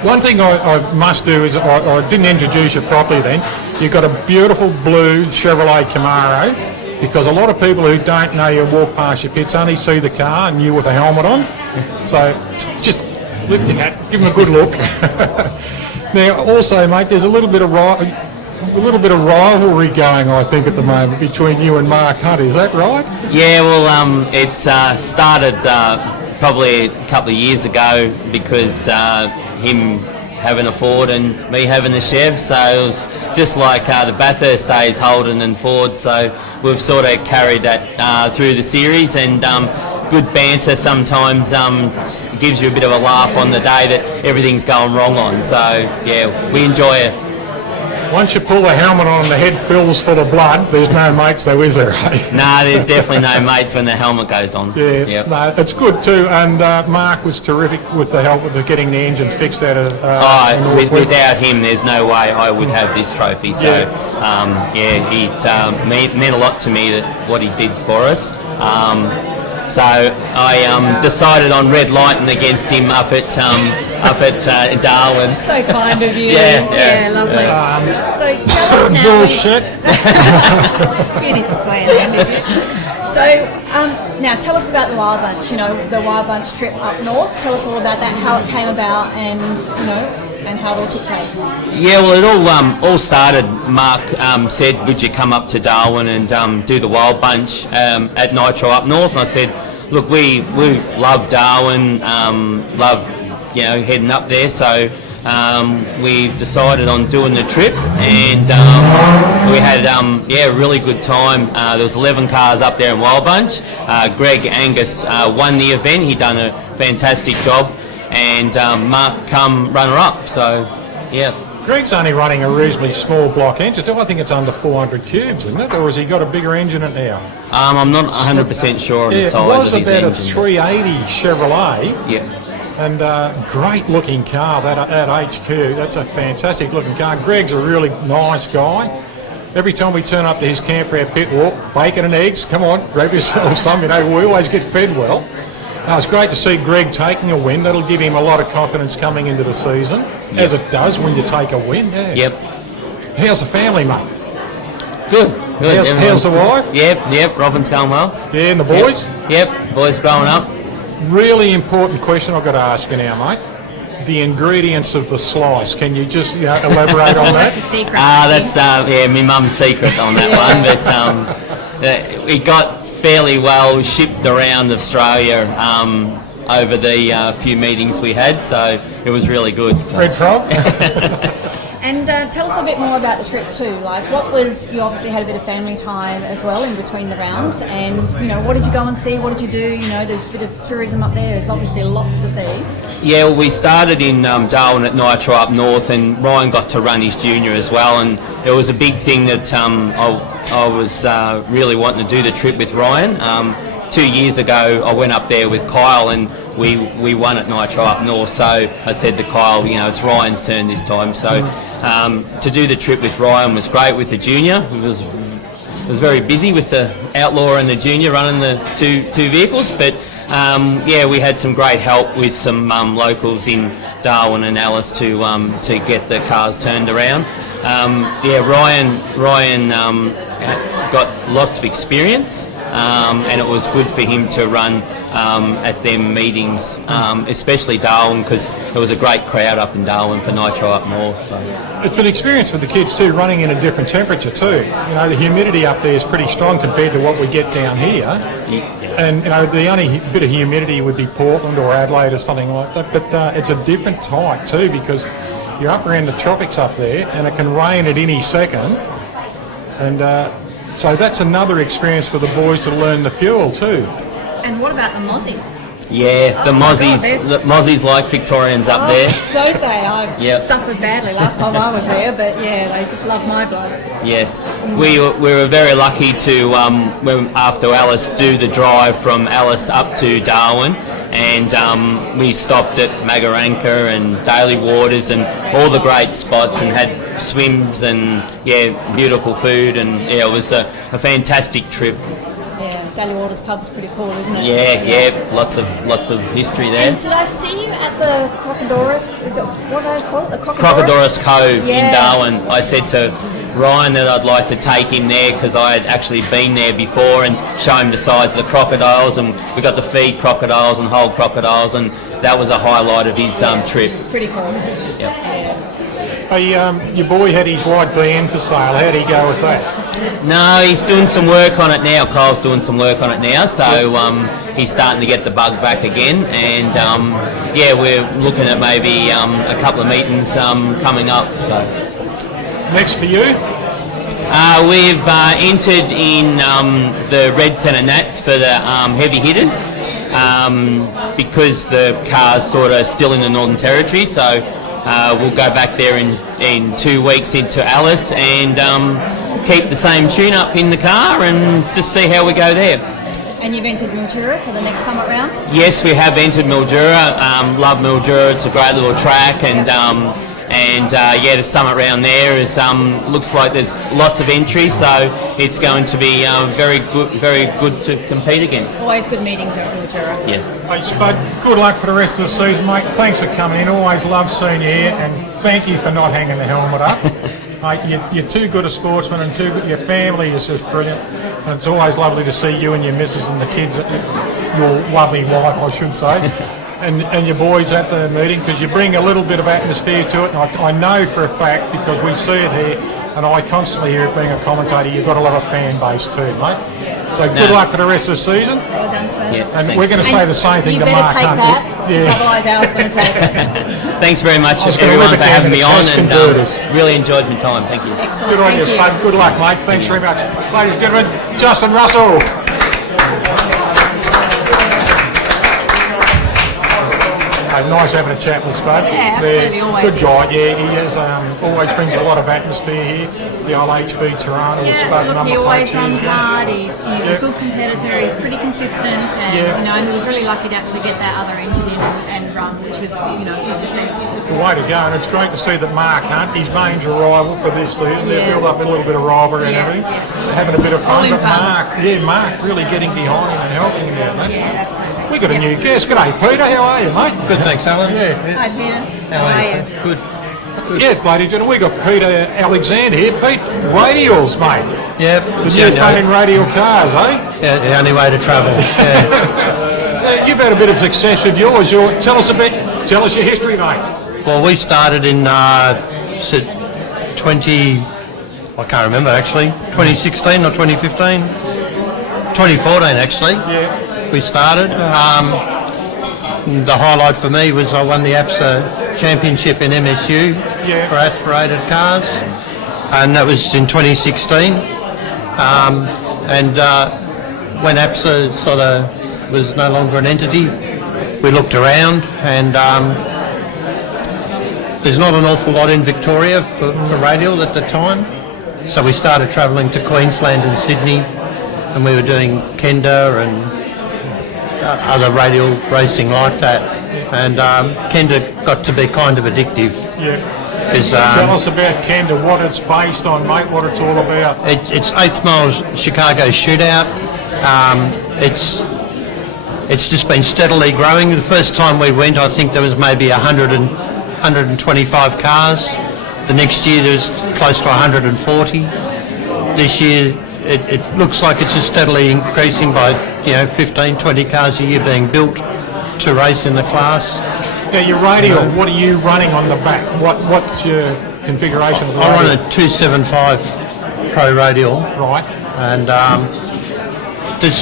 one thing I must do is I didn't introduce you properly then. You've got a beautiful blue Chevrolet Camaro, because a lot of people who don't know you walk past your pits only see the car and you with a helmet on. So just lift your hat, give them a good look. Now, also, mate, there's a little bit of rivalry going, I think, at the moment between you and Mark Hunt. Is that right? Yeah, well, it's started probably a couple of years ago because him having a Ford and me having a Chev, so it was just like the Bathurst days, Holden and Ford, so we've sort of carried that through the series, and good banter sometimes gives you a bit of a laugh on the day that everything's going wrong on, so yeah, we enjoy it. Once you pull the helmet on and the head fills full of blood, there's no mates though, is there? Nah, there's definitely no mates when the helmet goes on. Yeah, yep. No, it's good too, and Mark was terrific with the help with getting the engine fixed out of without him, there's no way I would have this trophy, so it meant a lot to me that what he did for us. So I decided on red lighting against him up at Darwin. So kind of you. Yeah. Lovely. So tell us now. Bullshit. You didn't swear then, did you? So now tell us about the Wild Bunch. You know, the Wild Bunch trip up north. Tell us all about that, how it came about, and and how it all took place. Yeah, well, it all started. Mark said, "Would you come up to Darwin and do the Wild Bunch at Nitro up north?" And I said, "Look, we love Darwin, love heading up there." So we decided on doing the trip, and we had a really good time. There was 11 cars up there in Wild Bunch. Greg Angus won the event. He done a fantastic job. And Mark come runner-up, so yeah. Greg's only running a reasonably small block engine. I think it's under 400 cubes, isn't it? Or has he got a bigger engine in there? I'm not 100% sure on the size of his engine. It was about a 380 Chevrolet. Yeah. And great looking car, that HQ. That's a fantastic looking car. Greg's a really nice guy. Every time we turn up to his camp for our pit walk, bacon and eggs, come on, grab yourself some. We always get fed well. It's great to see Greg taking a win. That'll give him a lot of confidence coming into the season, as it does when you take a win. Yeah. Yep. How's the family, mate? Good. Good. How's Everyone's the good. wife? Yep. Robin's going well. Yeah, and the boys? Yep. Boys growing up. Really important question I've got to ask you now, mate. The ingredients of the slice. Can you just elaborate on That's a that? secret. That's my mum's secret on that one. But it got fairly well shipped around Australia over the few meetings we had, so it was really good. So. Red Frog? And tell us a bit more about the trip too. Like, you obviously had a bit of family time as well in between the rounds, and what did you go and see? What did you do? There's a bit of tourism up there. There's obviously lots to see. Yeah, well, we started in Darwin at Nitro up north, and Ryan got to run his junior as well, and it was a big thing that I was really wanting to do the trip with Ryan. 2 years ago, I went up there with Kyle, and we won at Nitro up north. So I said to Kyle, it's Ryan's turn this time. So to do the trip with Ryan was great with the junior. It was very busy with the Outlaw and the junior running the two vehicles, but we had some great help with some locals in Darwin and Alice to get the cars turned around. Ryan got lots of experience, and it was good for him to run at them meetings, especially Darwin, because there was a great crowd up in Darwin for Nitro up north. So. It's an experience for the kids too, running in a different temperature too. The humidity up there is pretty strong compared to what we get down here. And the only bit of humidity would be Portland or Adelaide or something like that. But it's a different type too, because you're up around the tropics up there, and it can rain at any second. And so that's another experience for the boys to learn the fuel too. And what about the Mozzies? Yeah, the Mozzies like Victorians up there. So they. I suffered badly last time I was there, but they just love my blood. Yes, we were very lucky to, after Alice, do the drive from Alice up to Darwin, and we stopped at Magaranka and Daily Waters and all the great spots, and had swims and beautiful food, and it was a fantastic trip. Yeah, Daily Waters pub's pretty cool, isn't it? Yeah, lots of history there. And did I see you at the Crocodorus? Is it what do they call it? The Crocodorus Cove in Darwin. I said to Ryan that I'd like to take him there because I had actually been there before and show him the size of the crocodiles, and we got to feed crocodiles and hold crocodiles, and that was a highlight of his trip. It's pretty cool. Yep. Hey, your boy had his white van for sale. How did he go with that? No, he's doing some work on it now. Kyle's doing some work on it now, so he's starting to get the bug back again. And we're looking at maybe a couple of meetings coming up. So next for you? We've entered in the Red Centre Nats for the heavy hitters because the car's sort of still in the Northern Territory. So we'll go back there in 2 weeks into Alice and keep the same tune-up in the car and just see how we go there. And you've entered Mildura for the next summit round? Yes, we have entered Mildura. Love Mildura. It's a great little track, and the summit round there is looks like there's lots of entries, so it's going to be very good to compete against. Always good meetings at Mildura. Yes. Hey Spud, good luck for the rest of the season, mate. Thanks for coming in. Always love seeing you here, and thank you for not hanging the helmet up. Mate, you're too good a sportsman, and your family is just brilliant. And it's always lovely to see you and your missus and the kids, your lovely wife, I should say, and your boys at the meeting, because you bring a little bit of atmosphere to it. And I know for a fact, because we see it here, and I constantly hear it being a commentator, you've got a lot of fan base too, mate. So good luck for the rest of the season. Well done, Spud. Yeah, and we're going to say the same thing to Mark. You better take that, because otherwise Al's going to take it. Thanks very much everyone for having me on, and really enjoyed my time. Thank you. Excellent. Good on you, Spud. Good luck, mate. Thanks very much. Ladies and gentlemen, Justin Russell. Nice having a chat with Spud. Yeah, absolutely, always good guy. Yeah, he is. Always brings a lot of atmosphere here. The old HB Toronto. Yeah, look, he always runs hard. He's a good competitor. He's pretty consistent, and he was really lucky to actually get that other engine in and run, which was good to see. The way to go, and it's great to see that Mark Hunt, his major rival for this season, they've built up a little bit of rivalry and everything, having a bit of fun. But Mark really getting behind him and helping him out, mate. Yeah, absolutely. We got a new guest. G'day, Peter. How are you, mate? Good, thanks, Alan. Yeah. Hi, Peter. How are you? Good. Yes, ladies and gentlemen, we've got Peter Alexander here. Pete, Radials, mate. Yep. You're fun in radial cars, eh? Yeah, the only way to travel. Yeah. You've had a bit of success with yours. Tell us your history, mate. Well, we started in 2016 or 2015? 2014 actually. Yeah. We started. The highlight for me was I won the APSA Championship in MSU for aspirated cars, and that was in 2016. When APSA sort of was no longer an entity, we looked around, and there's not an awful lot in Victoria for Radial at the time, so we started travelling to Queensland and Sydney, and we were doing Kenda and other radial racing like that, and Kenda got to be kind of addictive. Yeah. Tell us about Kenda, what it's based on, mate, what it's all about. It's 8th Mile Chicago Shootout. It's just been steadily growing. The first time we went, I think there was maybe 125 cars. The next year there's close to 140. This year it looks like it's just steadily increasing by 15, 20 cars a year being built to race in the class. Now your radial, what are you running on the back? What's your configuration of the radial? I run a 275 Pro Radial. Right. And there's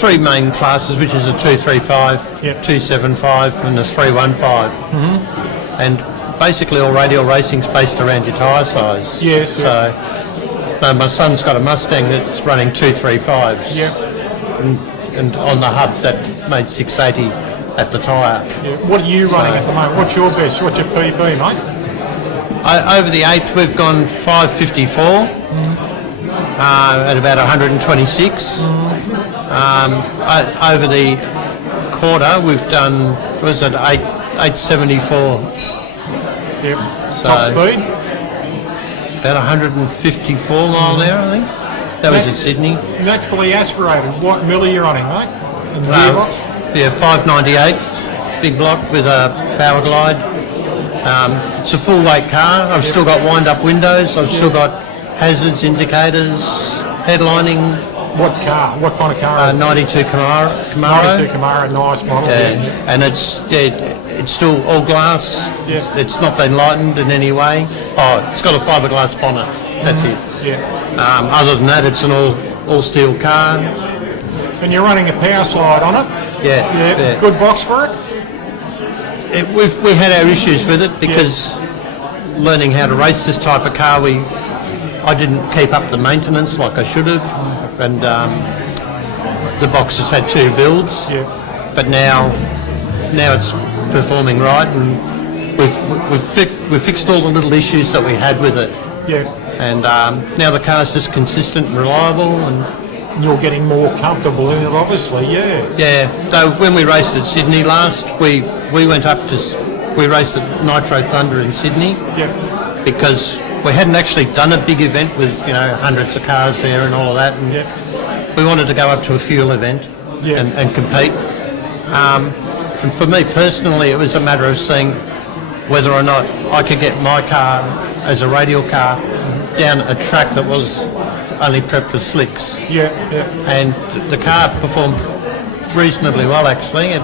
three main classes, which is a 235, 275 and a 315. And basically all radial racing's based around your tyre size. Yes. So my son's got a Mustang that's running 235s. Yeah. And on the hub that made 680 at the tyre. Yeah. What are you running at the moment? What's your best? What's your PB, mate? Over the 8th we've gone 554 at about 126. Over the quarter we've done, was it 874? Yep. So top speed? About 154 mile there, I think. That was in Sydney. Naturally aspirated. What mill are you running, mate? In the gearbox? Yeah, 598, big block with a power glide. It's a full weight car. I've still got wind up windows. I've still got hazards, indicators, headlining. What car? What kind of car? 92 Camaro. 92 Camaro, nice model. Yeah, and it's still all glass. Yeah. It's not been lightened in any way. Oh, it's got a fiberglass bonnet. That's it. Yeah. Other than that, it's an all steel car. And you're running a power slide on it? Yeah. Good box for it? We had our issues with it because learning how to race this type of car, I didn't keep up the maintenance like I should have, and the box has had 2 builds. Yeah. But now it's performing right, and we've fixed all the little issues that we had with it. Yeah. And now the car's just consistent and reliable, and you're getting more comfortable in it, obviously. Yeah. Yeah. Though when we raced at Sydney last, we raced at Nitro Thunder in Sydney. Yeah. Because we hadn't actually done a big event with hundreds of cars there and all of that, and we wanted to go up to a fuel event and compete. And for me personally, it was a matter of seeing whether or not I could get my car as a radial car down a track that was only prepped for slicks. Yeah. And the car performed reasonably well actually.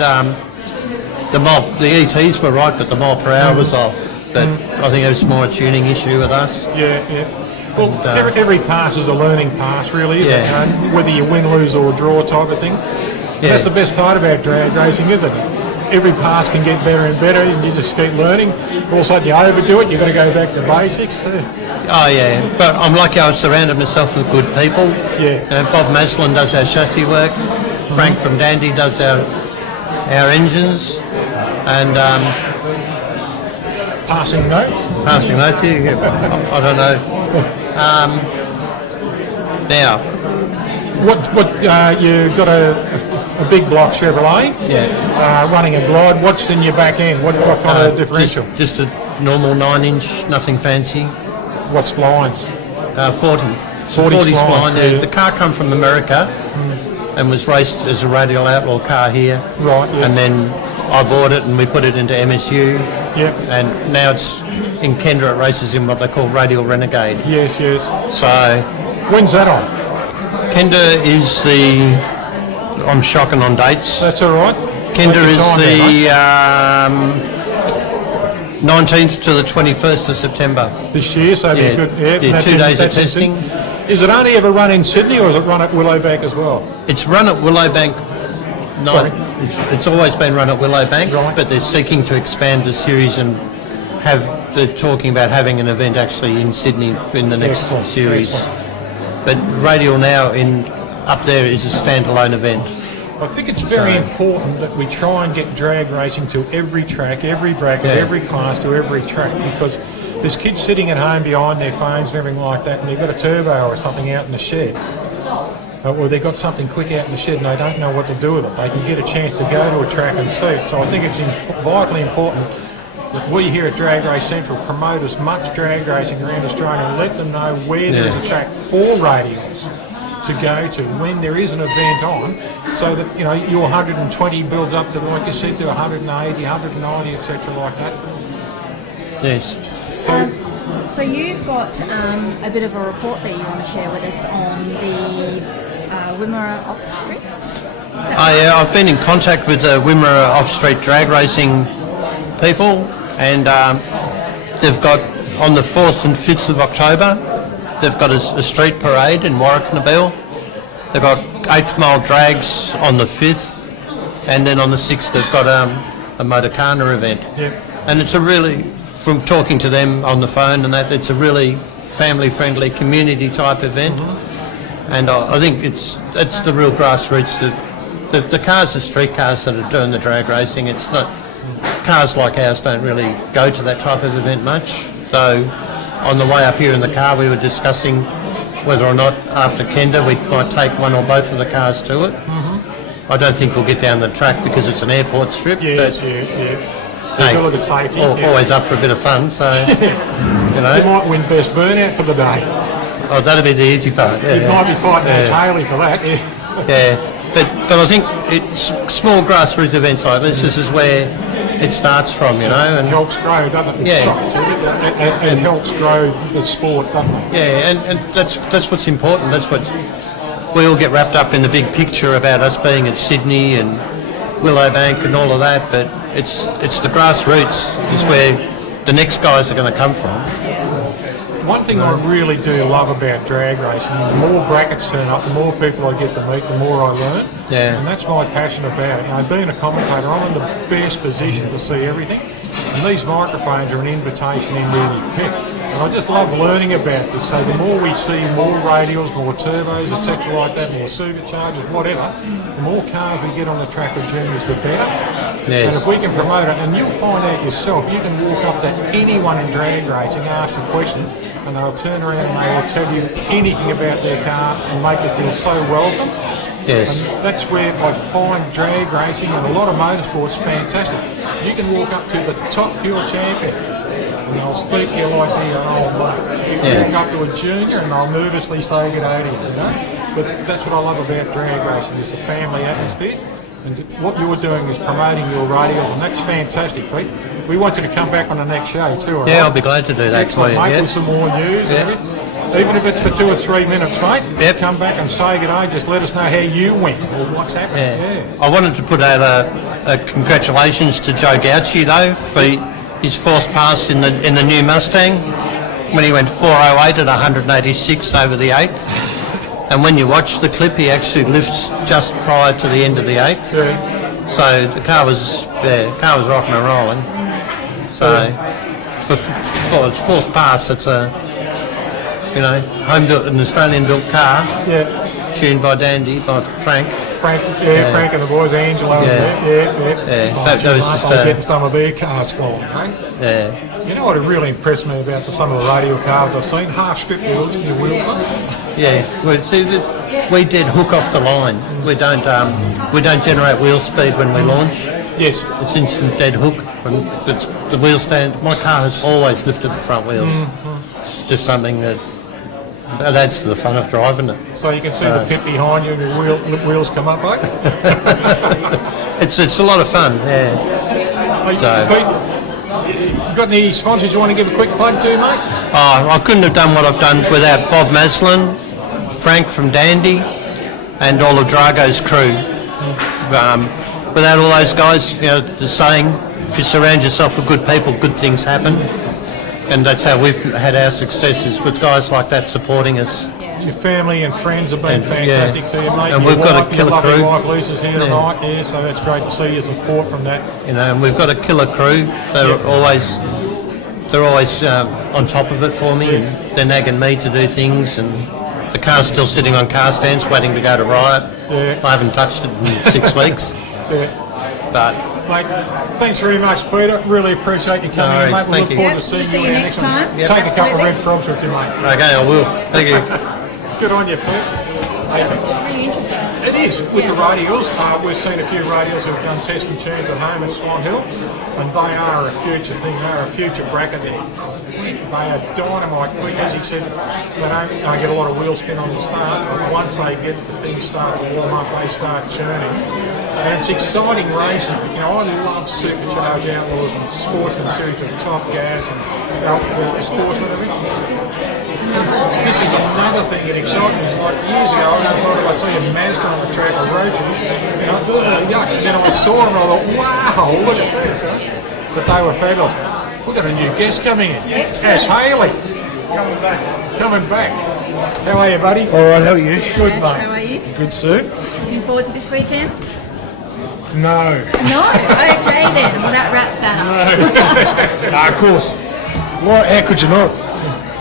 The ETs were right, but the mile per hour was off. But I think it was more a tuning issue with us. Yeah. Well, every pass is a learning pass, really, isn't it? Whether you win, lose or draw type of thing. That's the best part about drag racing, isn't it? Every pass can get better and better, and you just keep learning. All of a sudden you overdo it, you've got to go back to basics. Oh yeah, but I'm lucky I surrounded myself with good people. Yeah. Bob Maslin does our chassis work. Frank from Dandy does our engines, and passing notes. Passing notes, yeah. I don't know. Now, what you've got a big block Chevrolet. Yeah. Running a glide. What's in your back end? What kind of differential? Just a normal 9-inch, nothing fancy. What splines? 40 spline. Yeah. The car come from America and was raced as a Radial Outlaw car here. Right. Yeah. And then I bought it and we put it into MSU. Yep. And now it's in Kendra. It races in what they call Radial Renegade. Yes, yes. So When's that on? Kendra is the... I'm shocking on dates. That's all right. Kendra Take is your time the there, 19th to the 21st of September. mate. This year, so Yeah, be good. yeah, that's 2 days of that's in testing. Sydney. Is it only ever run in Sydney, or is it run at Willowbank as well? It's run at Willowbank. No, Sorry. it's always been run at Willowbank, Right. but they're seeking to expand the series and they're talking about having an event actually in Sydney in the next Excellent, series. excellent. But Radial now up there is a standalone event. I think it's very important that we try and get drag racing to every track, every bracket, Yeah. every class, to every track, because there's kids sitting at home behind their phones and everything like that, and they've got a turbo or something out in the shed. Or they've got something quick out in the shed and they don't know what to do with it. They can get a chance to go to a track and see it. So I think it's vitally important that we here at Drag Race Central promote as much drag racing around Australia and let them know where there is a track for radials to go to when there is an event on, so that your 120 builds up to, like you said, to 180, 190, etc. like that. Yes. So you've got a bit of a report that you want to share with us on the Wimmera off-street. I've been in contact with the Wimmera off-street drag racing people, and they've got on the 4th and 5th of October, they've got a street parade in Warwick-Nabil. They've got 8th mile drags on the 5th, and then on the 6th they've got a Motorcana event. Yep. And it's a really, from talking to them on the phone and that, it's a really family-friendly, community-type event. And I think it's the real grassroots of the cars, the street cars that are doing the drag racing. It's not, cars like ours don't really go to that type of event much. So on the way up here in the car we were discussing whether or not after Kenda we might take one or both of the cars to it. I don't think we'll get down the track because it's an airport strip. Yes, but, yeah. hey, There's a lot of safety. always up for a bit of fun, so, you know. You might win best burnout for the day. Oh, that'll be the easy part. Yeah, You might be fighting Ash Haley for that. Yeah. Yeah, but I think it's small grassroots events like this. This is where it starts from, you know. And It helps grow, doesn't it? Yeah. It helps grow the sport, doesn't it? yeah, and that's what's important. That's what we all get wrapped up in the big picture about us being at Sydney and Willowbank and all of that. But it's the grassroots is where the next guys are going to come from. One thing I really do love about drag racing, the more brackets turn up, the more people I get to meet, the more I learn. Yeah. And that's my passion about it. Being a commentator, I'm in the best position to see everything. And these microphones are an invitation in where you pick. And I just love learning about this. So the more we see more radials, more turbos, etc. like that, more superchargers, whatever, the more cars we get on the track of juniors, the better. Yes. And if we can promote it, and you'll find out yourself, you can walk up to anyone in drag racing, ask a question, and they'll turn around and they will tell you anything about their car and make it feel so welcome. Yes. And that's where I find drag racing and a lot of motorsports fantastic. You can walk up to the top fuel champion and they'll speak to you like they're an old mate. You can walk up to a junior and they'll nervously say good day to you, you know? But that's what I love about drag racing, it's a family atmosphere. And what you're doing is promoting your radials, and that's fantastic, Pete. We want you to come back on the next show too, all right? Yeah, I'll be glad to do that for Excellent, you. mate, Yeah. with some more news. Yeah. And everything. Even if it's for 2 or 3 minutes, mate, Yep. come back and say good day. Just let us know how you went or what's happening. Yeah. I wanted to put out a congratulations to Joe Gauci though for his 4th pass in the new Mustang when he went 408 at 186 over the 8th. And when you watch the clip, he actually lifts just prior to the end of the 8th. Yeah. So the car was rocking and rolling. So for its 4th pass, it's a home built, an Australian built car, Yeah. tuned by Dandy by Frank. Frank and the boys, Angelo, Yeah. yeah. That was just getting some of their cars going, mate. Yeah. You know what really impressed me about some of the radial cars I've seen? Half strip wheels with your wheels on. Yeah, we did hook off the line. We don't generate wheel speed when we launch. Yes. It's instant dead hook. And it's the wheel stand. My car has always lifted the front wheels. It's just something that adds to the fun of driving it. So you can see the pit behind you and your wheels come up, eh? it's a lot of fun. Yeah. So. Pete, you got any sponsors you want to give a quick plug to, mate? Oh, I couldn't have done what I've done without Bob Maslin, Frank from Dandy, and all of Drago's crew. Without all those guys, you know, the saying, if you surround yourself with good people, good things happen. And that's how we've had our successes, with guys like that supporting us. Your family and friends have been fantastic to you, mate. And your we've got a killer your lovely crew. wife Lisa's here tonight, so that's great to see your support from that. You know, and we've got a killer crew. They're always on top of it for me, and they're nagging me to do things. And the car's still sitting on car stands, waiting to go to Riot. Yeah. I haven't touched it in 6 weeks. But Mate, thanks very much, Peter. Really appreciate you coming in, mate. We Thank look you. forward to seeing See you again next time. Take a couple of Absolutely. red frogs with you, mate. okay, I will. Thank you. Good on you, Pete. It's really interesting. It is, with the Radials. We've seen a few Radials who've done test and tunes at home at Swan Hill, and they are a future thing. They are a future bracket there. They are dynamite quick, as he said. They don't get a lot of wheel spin on the start, but once they get the things start to warm up, they start churning. And it's exciting racing. You know, I love Supercharged Outlaws and Sportsman series with Top Gas and the Sportsman everything. This is another thing that excites me. It's like years ago, I thought if I see a Mazda on the track or roaching, you know, yuck. And then I saw them and I thought, wow, look at this. Huh? But they were fabulous. We've got a new guest coming in. Excellent. Ash Haley. Coming back. How are you, buddy? All right, how are you? Good, How mate. are you? Good, sir. Looking forward to this weekend? No. No? Okay then. Well, that wraps that up. Nah, of course. What? How could you not?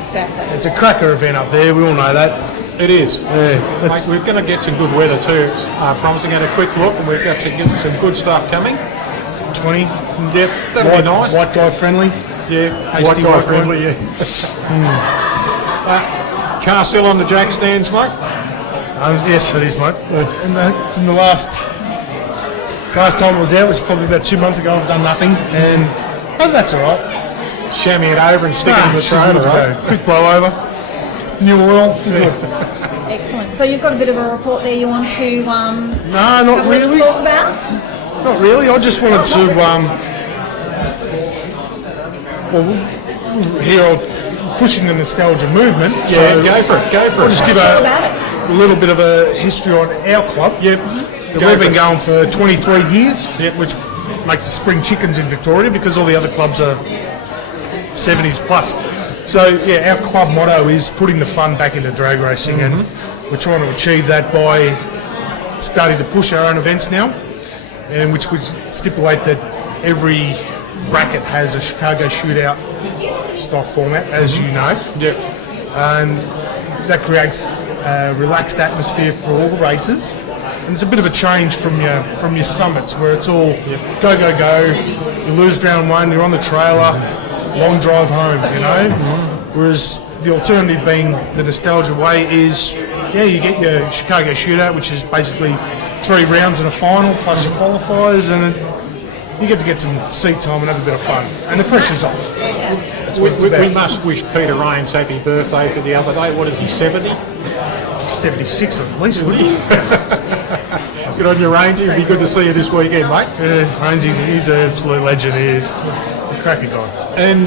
Exactly. It's a cracker event up there. We all know that. It is. Yeah. Mate, we're going to get some good weather too. It's promising at a quick look, and we've got to get some good stuff coming. 20. Yep, that'll be nice. White guy friendly. Yeah, Hasty white guy white friendly, yeah. Car still on the jack stands, mate? Yes, it is, mate. And from the last time it was out, which was probably about 2 months ago, I've done nothing, and that's all right. Shamming it over and sticking in the trailer, right? Quick blow over. New oil. Excellent. So you've got a bit of a report there you want to No, not have a little really. talk about? Not really. I just wanted to here pushing the nostalgia movement. Yeah, So go for it, go for I'll it. just give Talk about it. a little bit of a history on our club. Yep. We've been going for 23 years, which makes the Spring Chickens in Victoria, because all the other clubs are 70s plus. So yeah, our club motto is putting the fun back into drag racing, and we're trying to achieve that by starting to push our own events now, and which would stipulate that every bracket has a Chicago shootout style format, as you know. Yep. And that creates a relaxed atmosphere for all the races. And it's a bit of a change from your summits, where it's all go, go, go. You lose round one, you're on the trailer, long drive home, you know. Whereas the alternative, being the nostalgia way, is you get your Chicago shootout, which is basically 3 rounds and a final plus your qualifiers, and you get some seat time and have a bit of fun, and the pressure's off. We must wish Peter Rains happy birthday for the other day. What is he, 70? 76 at least, wouldn't he? Good on your Rains. It'll be good to see you this weekend, mate. Rainsy, he's an absolute legend. He is a cracking guy. And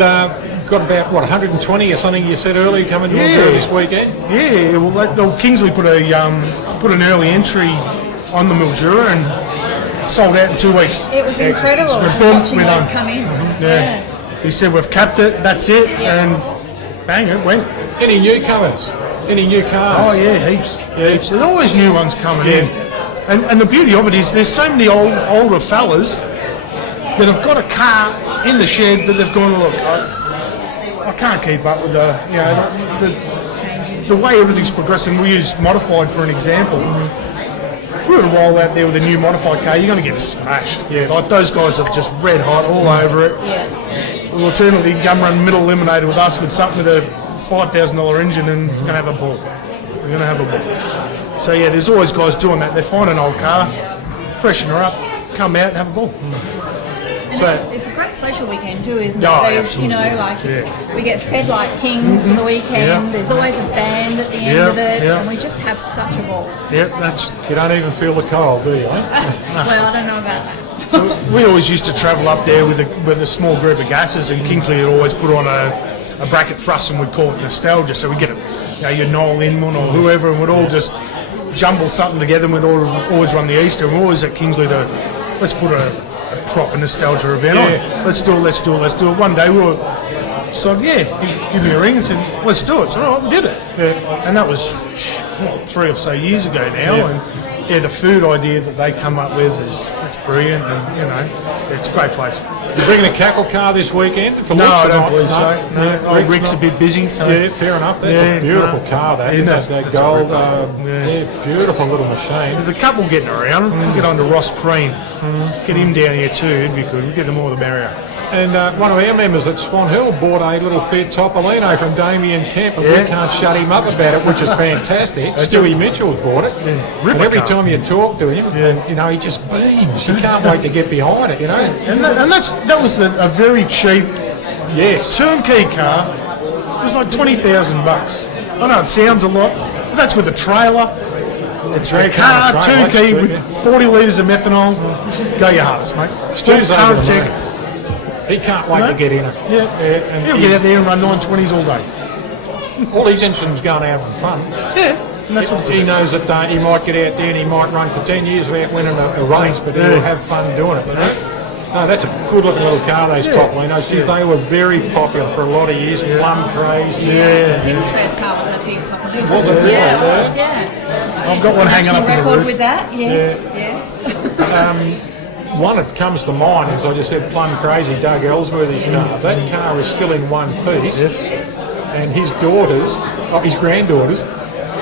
got about, 120 or something you said earlier coming to this weekend? Yeah, well, Kingsley put an early entry on the Mildura and sold out in 2 weeks. It was incredible So just boom, watching we're those done. come in. Yeah. He said, we've capped it, that's it, and bang, it went. Any newcomers? Any new cars? Oh yeah, heaps. Heaps. There's always new ones coming in. And the beauty of it is there's so many older fellas that have got a car in the shed that they've gone, look, I can't keep up with the way everything's progressing. We use modified for an example. If we were to roll out there with a new modified car, you're going to get smashed. Yeah. Like those guys are just red hot all over it. Yeah. Well, alternatively, you can come run middle eliminator with us with something with a $5,000 engine, and we're going to have a ball. We're going to have a ball. So yeah, there's always guys doing that. They find an old car, freshen her up, come out and have a ball. So it's a great social weekend too, isn't it? Oh, There's, you know, absolutely. like we get fed like kings for the weekend. Yeah. There's always a band at the end Yeah, of it, yeah. and we just have such a ball. Yeah, that's. You don't even feel the cold, do you? Eh? Well, I don't know about that. So we always used to travel up there with a small group of gases, and Kingsley would always put on a bracket for us, and we'd call it nostalgia. So we get your Noel Inman or whoever, and we'd all just jumble something together, and we'd always run the Easter, and we're always at Kingsley to let's put a proper nostalgia event on. Let's do it. One day we were so give me a ring and said let's do it. So all right, we did it, and that was 3 or so years ago now, and. Yeah, the food idea that they come up with it's brilliant, and you know, it's a great place. You're bringing a cackle car this weekend? For No, lunch I or don't not? believe so. No, old Rick's a not. bit busy, so Yeah, fair enough. That's a beautiful car, that. Yeah, That that's gold, a beautiful little machine. There's a couple getting around. Get on to Ross Preen. Get him down here too. It'd be good. We get them all the merrier. And one of our members at Swan Hill bought a little Fiat Topolino from Damien Kemp, and we can't shut him up about it, which is fantastic. Stewie Mitchell's bought it. And every time you talk to him, you know, he just beams. You can't wait to get behind it, you know. And that was a very cheap turnkey car. It was like $20,000. I know it sounds a lot, but that's with a trailer. It's a car, turnkey with 40 litres of methanol. Go your hardest, mate. Stu's over Current the tech. moon. He can't wait to get in it. And he'll get out there and run 920s all day. All his engines going out for fun. Yeah, and that's what He knows that he might get out there and he might run for 10 years without winning a race, but he'll have fun doing it. But no, that's a good looking little car, those Topolinos. They were very popular for a lot of years, plum crazy. Tim's first car was a big top. Was it really? Yeah, it was, yeah. I've got one hanging up in the record roof. with that, yes. One that comes to mind is, I just said, plum crazy Doug Ellsworthy's car. That car is still in one piece, and his daughters, his granddaughters,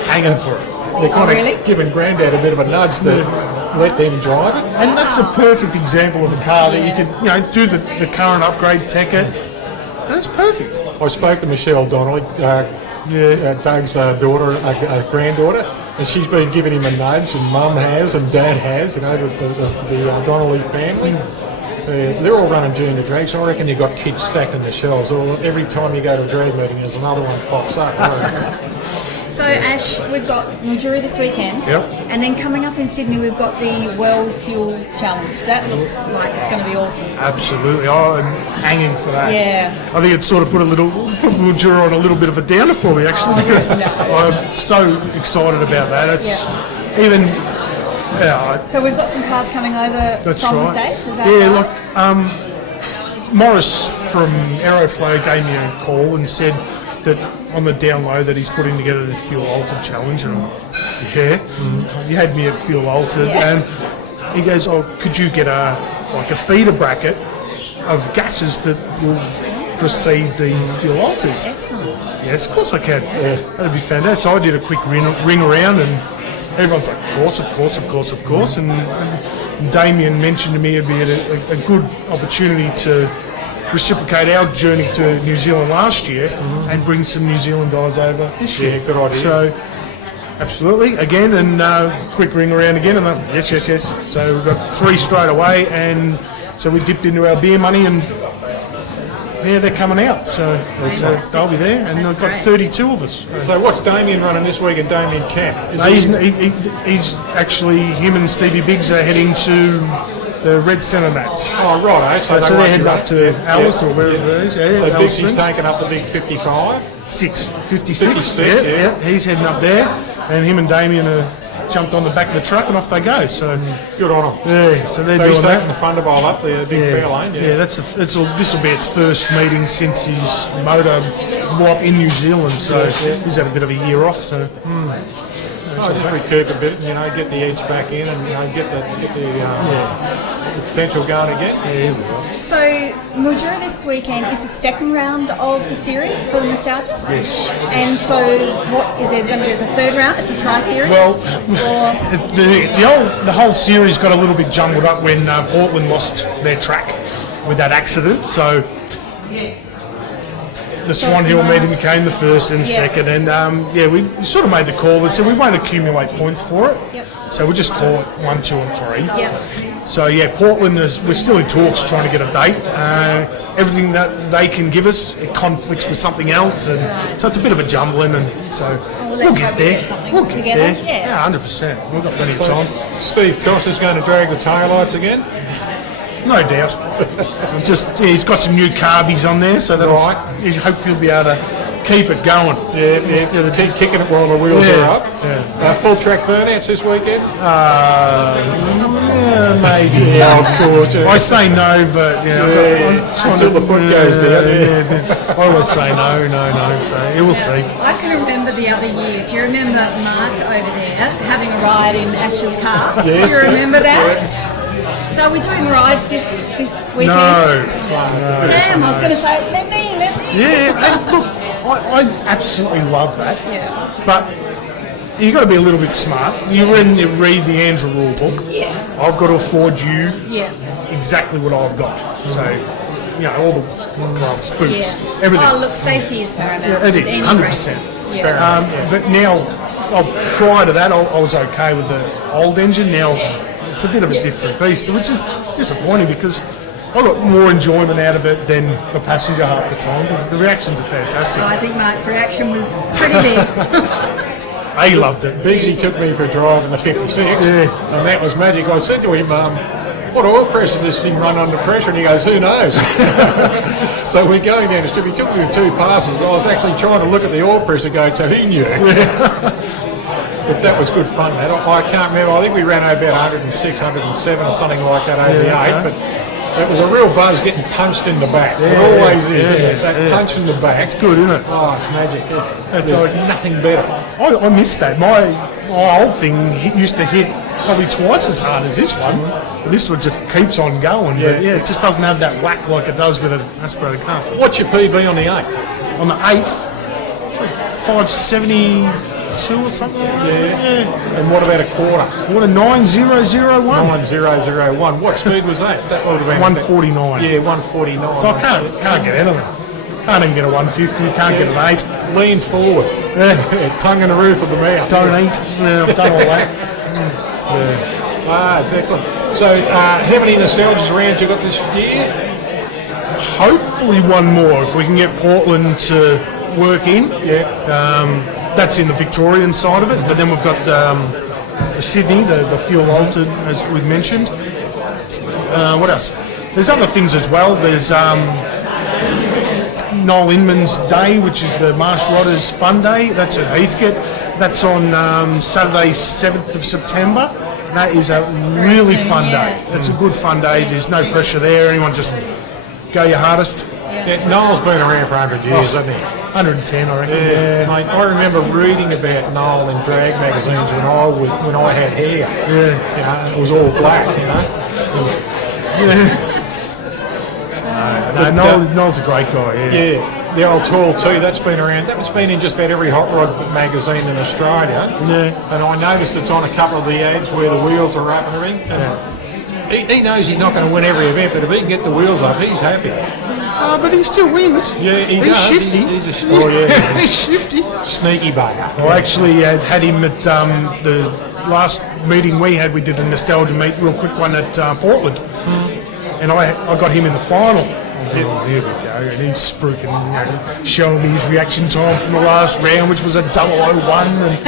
hanging for it. They're kind of giving Grandad a bit of a nudge to let them drive it. And that's a perfect example of a car that you can, do the current upgrade, tech it. And it's perfect. I spoke to Michelle Donnelly, Doug's daughter, granddaughter, and she's been giving him a nudge, and Mum has, and Dad has, the Donnelly family. They're all running junior drags, so I reckon you've got kids stacked in the shelves. Every time you go to a drag meeting, there's another one pops up. So Ash, we've got Mildura this weekend, and then coming up in Sydney we've got the World Fuel Challenge. That looks like it's going to be awesome. Absolutely, I'm hanging for that. Yeah. I think it sort of put Mildura on a little bit of a downer for me actually, because I'm so excited about that. It's even. So we've got some cars coming over from the States, is that right? Look, Morris from Aeroflow gave me a call and said that on the down low that he's putting together this fuel altered challenge, and you had me at fuel altered, and he goes, could you get a feeder bracket of gases that will precede the fuel alters? Excellent. Yes, of course I can. That'd be fantastic. So I did a quick ring around, and everyone's like, of course, and Damien mentioned to me it'd be a good opportunity to reciprocate our journey to New Zealand last year and bring some New Zealand guys over this year. Good idea. So, absolutely, again, and quick ring around again, and yes. So we've got 3 straight away, and so we dipped into our beer money, and they're coming out. So they'll be there, and we've got 32 of us. So what's Damien running this week at Damien Camp? He's actually, him and Stevie Biggs are heading to the Red Centre mats. Oh, right. So they're heading up to Alice or wherever it is. So Biggs is taking up the big 56. 56. Yeah, he's heading up there, and him and Damien are jumped on the back of the truck and off they go. So good on them. Yeah, so they're so doing he's that. taking the Thunderball up the big fair lane. Yeah, this will be its first meeting since his motor blew up in New Zealand. So he's had a bit of a year off. So. Just recoup a bit, get the edge back in, and get the potential going again. So Mildura this weekend is the second round of the series for the Nostalgists. Yes. And so there's a third round. It's a tri-series. Well, the whole series got a little bit jumbled up when Portland lost their track with that accident. So. The Swan Hill meeting became the first and second, and we sort of made the call that said we won't accumulate points for it, so we'll just call it 1, 2, and 3. So yeah, Portland we're still in talks trying to get a date. Everything that they can give us, it conflicts with something else, and so it's a bit of a jumbling. And so we'll get there. We'll get together. there. Yeah, 100%. We've got plenty of time. Steve Koss is going to drag the taillights again. No doubt. He's got some new carbies on there, so that'll hopefully he'll be able to keep it going. Instead of keep kicking it while the wheels are up. Full track burnouts this weekend? Maybe. Yeah, of course. I say no, but until the foot goes down. I always say no. So we'll see. I can remember the other year. Do you remember Mark over there having a ride in Ash's car? Yes. Do you remember that? So are we doing rides this weekend? No. Sam, I was going to say, let me. Yeah, and look, I absolutely love that. Yeah. But you've got to be a little bit smart. You read the Andrew rule book. Yeah. I've got to afford you Yeah. exactly what I've got. So, all the gloves, boots, everything. Oh, look, safety is paramount. It is, 100%. Yeah. But now, prior to that, I was okay with the old engine. Now, it's a bit of a different beast, which is disappointing because I got more enjoyment out of it than the passenger half the time because the reactions are fantastic. So I think Mark's reaction was pretty big. He loved it. Biggsy took me for a drive in the 56, and that was magic. I said to him, what oil pressure does this thing run under pressure? And he goes, who knows? So we're going down the strip. He took me with 2 passes. I was actually trying to look at the oil pressure going, so he knew. But that was good fun. I can't remember. I think we ran over about 106, 107 or something like that over the 8. But it was a real buzz getting punched in the back. It always is, isn't it? That punch in the back. It's good, isn't it? Oh, it's magic. There's nothing better. I missed that. My old thing used to hit probably twice as hard as this one. But this one just keeps on going. But it just doesn't have that whack like it does with an aspirated car. What's your PB on the 8th? On the 8th, 572 or something like that. Yeah. And what about a quarter? What a 9001. 9001. What speed was that? That would have been 149. Yeah, 149. So I can't get anything. Can't even get a 150. Can't get an 8. Lean forward. Tongue in the roof of the mouth. Don't eat. Yeah, I've done all that. It's excellent. So, how many nostalgias rounds you got this year? Hopefully one more if we can get Portland to work in. Yeah. That's in the Victorian side of it, but then we've got the Sydney, the fuel altered, as we've mentioned. What else? There's other things as well. There's Noel Inman's Day, which is the Marsh Rodders Fun Day. That's at Heathcote. That's on Saturday, 7th of September. That is a really fun day. It's a good fun day. There's no pressure there. Anyone just go your hardest. Yeah, Noel's been around for 100 years, hasn't he? 110, I reckon. Yeah. Mate, I remember reading about Noel in drag magazines when I had hair. Yeah. It was all black, Noel's a great guy. Yeah. The old Tall too, that's been around. That's been in just about every hot rod magazine in Australia. Yeah. And I noticed it's on a couple of the ads where the wheels are up and everything. He knows he's not going to win every event, but if he can get the wheels up, he's happy. But he still wins. Yeah, he's does. Shifty. He's shifty. Sneaky bugger. I actually had him at the last meeting we had. We did a nostalgia meet, real quick one at Portland, and I got him in the final. Oh, here we go. And he's spruiking, showing me his reaction time from the last round, which was a 001. And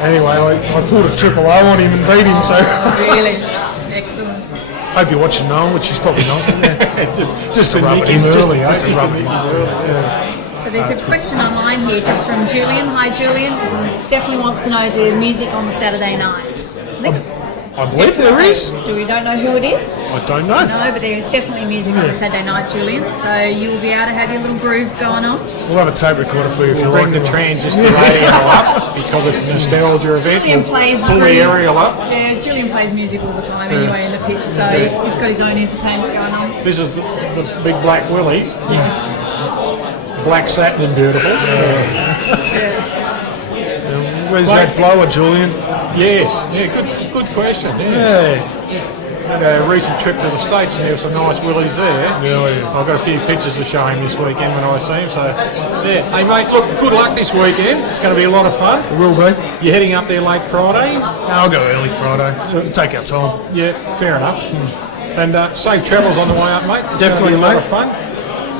anyway, I pulled a 000 on him and beat him. So Really? Excellent. hope you're watching Noel, which he's probably not. just to rub it in early. Just to rub it in. So there's a question online here just from Julian. Hi Julian. Definitely wants to know the music on the Saturday night. I think it's I believe there is. Do we don't know who it is? I don't know. No, but there is definitely music on the Saturday night, Julian. So you will be able to have your little groove going on. We'll have a tape recorder for you if you Bring like. the transistor radio up because it's a nostalgia event. Julian plays Pull the aerial up. Yeah, Julian plays music all the time anyway in the pits, so he's got his own entertainment going on. This is the big black Willies. Black satin and beautiful. Where's that blower, Julian? Yes. Yeah. Good question. Yeah. had a recent trip to the States and there were some nice willies there. Really? I've got a few pictures to show him this weekend when I see him. So, yeah. Hey, mate, look, good luck this weekend. It's going to be a lot of fun. It will be. You're heading up there late Friday? I'll go early Friday. It'll take our time. Yeah, fair enough. And safe travels on the way up, mate. It's Definitely, gonna be a lot mate. of fun.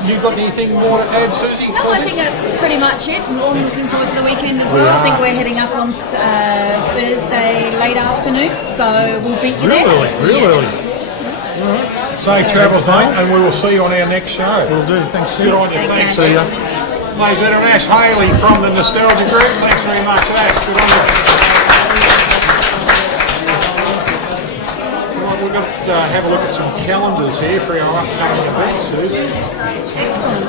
You got anything more to add, Susie? No, I think that's pretty much it. I'm looking forward to the weekend as well. I think we're heading up on Thursday late afternoon, so we'll beat you there. Real early. Safe travels, mate, and we will see you on our next show. Will do. Thanks, Good on you. Thanks, Thanks. Ash. See ya. Ladies and gentlemen, Ash Haley from the Nostalgia Group. Thanks very much, Ash. Good on you. Right, we're going to have a look at some calendars here for our upcoming events, Susie. Excellent.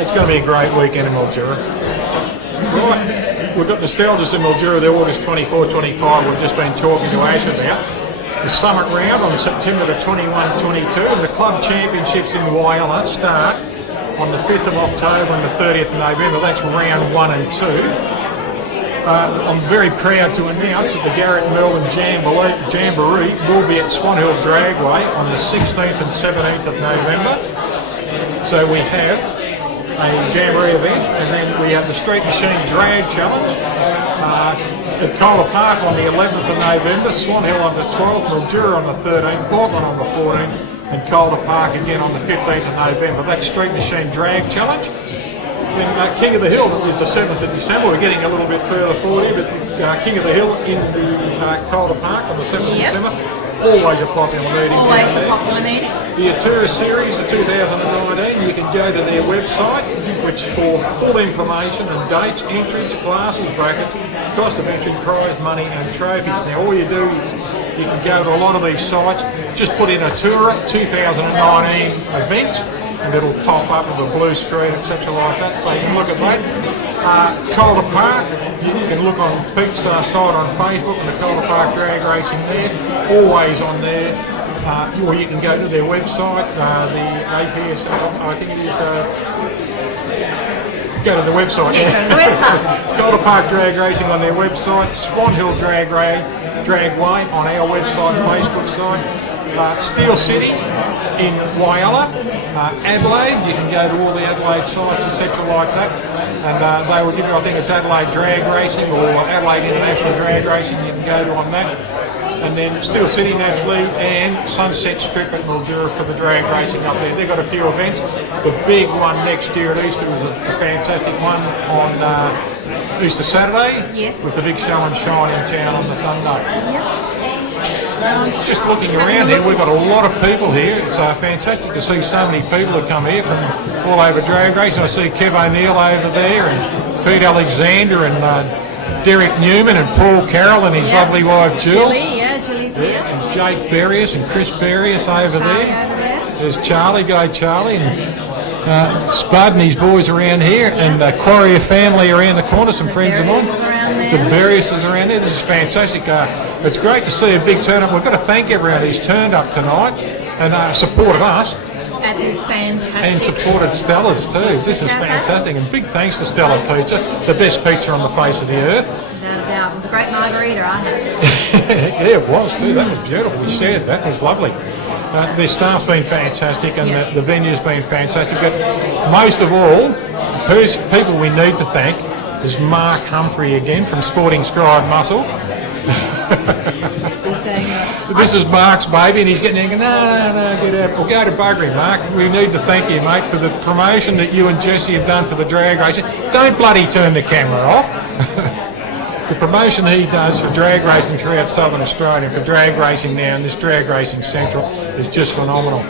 It's going to be a great weekend in Mildura. Right, we've got Nostalgia's in Mildura, the August 24, 25 we've just been talking to Ash about. The Summit Round on September the 21-22 and the Club Championships in Whyalla start on the 5th of October and the 30th of November. That's round 1 and 2. I'm very proud to announce that the Garrett Melbourne Jamboree will be at Swan Hill Dragway on the 16th and 17th of November. So we have a Jamboree event, and then we have the Street Machine Drag Challenge at Cola Park on the 11th of November, Swan Hill on the 12th, Mildura on the 13th, Portland on the 14th, and Cola Park again on the 15th of November. That's Street Machine Drag Challenge. Then King of the Hill is the 7th of December. We're getting a little bit further forward here, but King of the Hill in the Calder Park on the 7th of December. Always a popular meeting. Always a popular meeting. The Atura Series of 2019, you can go to their website, which for full information and dates, entries, classes, brackets, cost of entry, prize money and trophies. Now all you do is you can go to a lot of these sites, just put in Atura 2019 events, and it'll pop up with a blue screen, etc. like that, so you can look at that. Calder Park, you can look on Pete's site on Facebook and the Calder Park Drag Racing there, always on there. Or you can go to their website, the APS, I think it is, go to the website. Yeah, go to the website. Calder Park Drag Racing on their website, Swan Hill Dragway on our website, Facebook site. Steel City in Whyalla, Adelaide, you can go to all the Adelaide sites, etc. like that, and they will give you, I think it's Adelaide Drag Racing or Adelaide International Drag Racing, you can go to on that. And then Steel City naturally, and Sunset Strip at Mildura for the drag racing up there. They've got a few events. The big one next year at Easter was a fantastic one on Easter Saturday, Yes. with the big show and shine in town on the Sunday. Yep. Just looking around here, we've got a lot of people here. It's fantastic to see so many people that come here from all over drag racing. I see Kev O'Neill over there, and Pete Alexander, and Derek Newman, and Paul Carroll, and his lovely wife Jill. Julie's here. And Jake Berrius and Chris Berrius over there. There's Charlie, Charlie, and Spud and his boys around here, and the Quarrier family around the corner, some friends of mine. The Berriuses around there. This is fantastic. It's great to see a big turn-up. We've got to thank everyone who's turned up tonight and supported us. That is fantastic. And supported Stella's too. This is fantastic. And big thanks to Stella Pizza, the best pizza on the face of the earth. Without a doubt. It was a great margarita, I had. Yeah, it was too. That was beautiful. We shared that. It was lovely. Their staff's been fantastic, and the venue's been fantastic. But most of all, the people we need to thank is Mark Humphrey again from Sporting Scribe Muscle. This is Mark's baby, and he's getting in. No, get out. Well, go to buggery, Mark. We need to thank you, mate, for the promotion that you and Jesse have done for the drag racing. Don't bloody turn the camera off. The promotion he does for drag racing throughout Southern Australia, for drag racing now, and this Drag Racing Central is just phenomenal.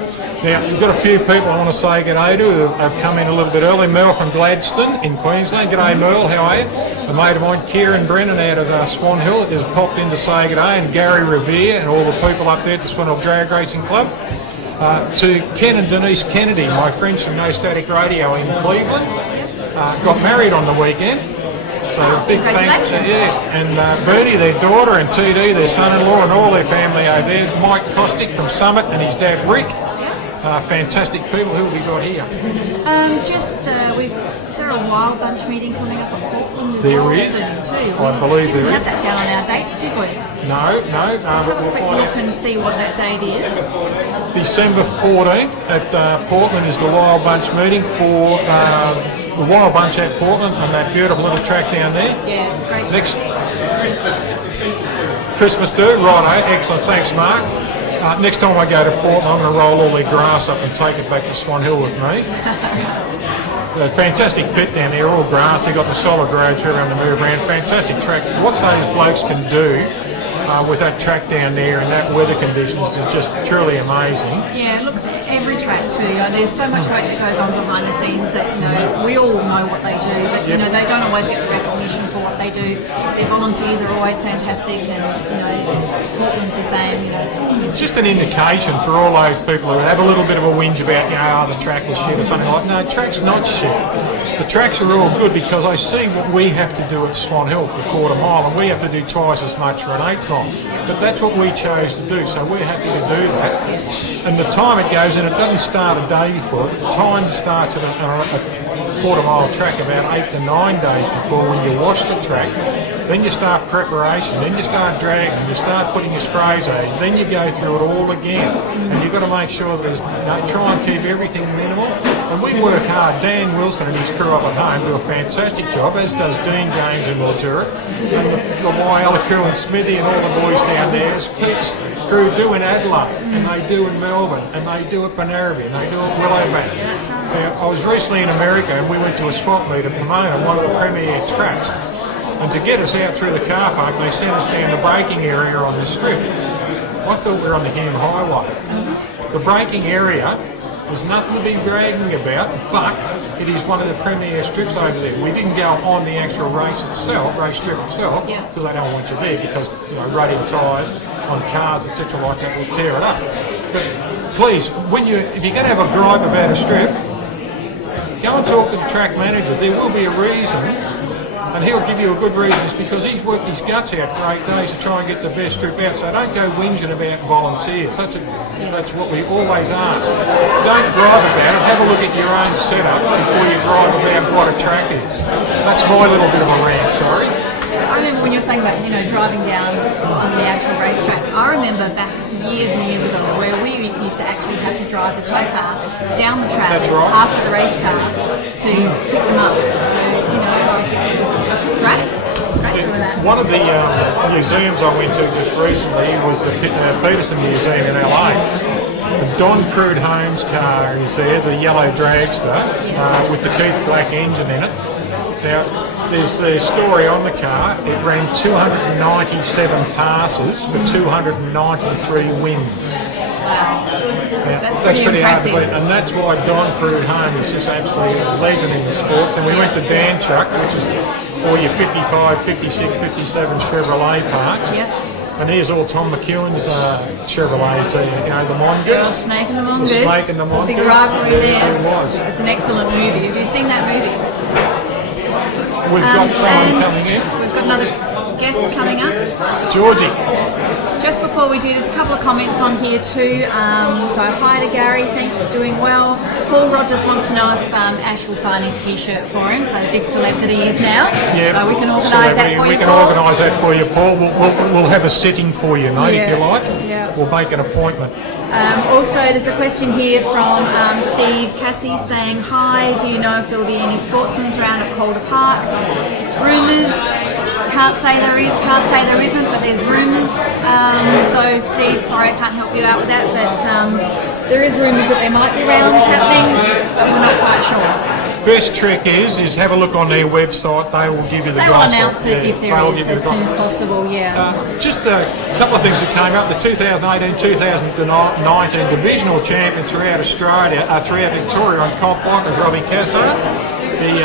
Now, we've got a few people I want to say g'day to who have come in a little bit early. Merle from Gladstone in Queensland. G'day, Merle. How are you? A mate of mine, Kieran Brennan, out of Swan Hill, has popped in to say g'day, and Gary Revere and all the people up there at the Swan Hill Drag Racing Club. To Ken and Denise Kennedy, my friends from No Static Radio in Cleveland. Got married on the weekend. So big thanks. Yeah. And Bernie, their daughter, and TD, their son-in-law, and all their family over there. Mike Kostick from Summit and his dad Rick. Fantastic people. Who have we got here? We've Is there a wild bunch meeting coming up at Portland as There well is. soon too? I believe we didn't there have is. that down on our dates, did we? No, but we'll Quick find look out. and see what that date is. December 14th at Portland is the Wild Bunch meeting for the Wild Bunch at Portland and that beautiful little track down there. Yeah, it's great. Next Christmas do, righto, excellent, thanks Mark. Next time I go to Portland I'm going to roll all their grass up and take it back to Swan Hill with me. A fantastic pit down there, all grass, you've got the solid roads around to move around, fantastic track. What those blokes can do with that track down there and that weather conditions is just truly amazing. Yeah, look, every track too, there's so much work that goes on behind the scenes that, we all know what they do, but, they don't always get the recognition for what they do. Their volunteers are always fantastic and, Portland's the same, It's just an indication for all those people who have a little bit of a whinge about, the track is shit or something like that. No, track's not shit. The tracks are all good because I see what we have to do at Swan Hill for a quarter mile and we have to do twice as much for an 8 mile. But that's what we chose to do, so we're happy to do that. And the time it goes in, it doesn't start a day before. The time starts at a quarter mile track about 8 to 9 days before when you wash the track. Then you start preparation, then you start dragging, you start putting your sprays out, then you go through it all again. And you've got to make sure that try and keep everything minimal. And we work hard. Dan Wilson and his crew up at home do a fantastic job, as does Dean James in Mildura, and the Wyala crew and Smithy and all the boys down there. As Pete's crew do in Adelaide, and they do in Melbourne, and they do at Banaraby, and they do at Willowbank. I was recently in America and we went to a swap meet at Pomona, one of the premier tracks. And to get us out through the car park, they sent us down the braking area on the strip. I thought we were on the Hume Highway. The braking area was nothing to be bragging about, but it is one of the premier strips over there. We didn't go on the actual race strip itself, because they don't want you there, because radial tyres on cars, etc. like that will tear it up. But please, if you're going to have a gripe about a strip, go and talk to the track manager. There will be a reason. And he'll give you a good reason. It's because he's worked his guts out for 8 days to try and get the best strip out. So don't go whinging about volunteers. That's what we always ask. Don't gripe about it. Have a look at your own setup before you gripe about what a track is. That's my little bit of a rant, sorry. I remember when you were saying about, driving down on the actual racetrack, I remember back years and years ago where we used to actually have to drive the tow car down the track after the race car to pick them up. So, it was great. Great doing that. One of the museums I went to just recently was the Peterson Museum in LA. The Don Crude Holmes car is there, the yellow dragster with the Keith Black engine in it. Now, there's the story on the car. It ran 297 passes for 293 wins. Now, That's pretty hard to impressive. beat, and that's why Don Crude Home is just absolutely a legend in the sport. And we went to Dan Chuck, which is all your 55, 56, 57 Chevrolet parts. Yep. And here's all Tom McEwen's Chevrolets, the Mongoose. Girl Snake and the Mongoose. The Snake and the The big Mongoose. rivalry there. It was. It's an excellent movie. Have you seen that movie? We've got someone and coming in. We've got another guest coming up. Georgie. Just before we do, there's a couple of comments on here too. So hi to Gary, thanks for doing well. Paul Rogers wants to know if Ash will sign his t-shirt for him, so the big celeb that he is now. Yeah, so we can organise that for you, We can Paul. organise that for you, Paul. We'll have a sitting for you, mate, if you like. Yeah. We'll make an appointment. Also, there's a question here from Steve Cassie saying, hi, do you know if there will be any sportsmen around at Calder Park? Rumours, can't say there is, can't say there isn't, but there's rumours. So Steve, sorry I can't help you out with that, but there is rumours that there might be rounds happening, but we're not quite sure. Best trick is have a look on their website. They will give you the They will gospel. announce it if there is as soon as possible, Just a couple of things that came up. The 2018-2019 divisional champion throughout Australia, throughout Victoria on comp bike was Robbie Cassar. He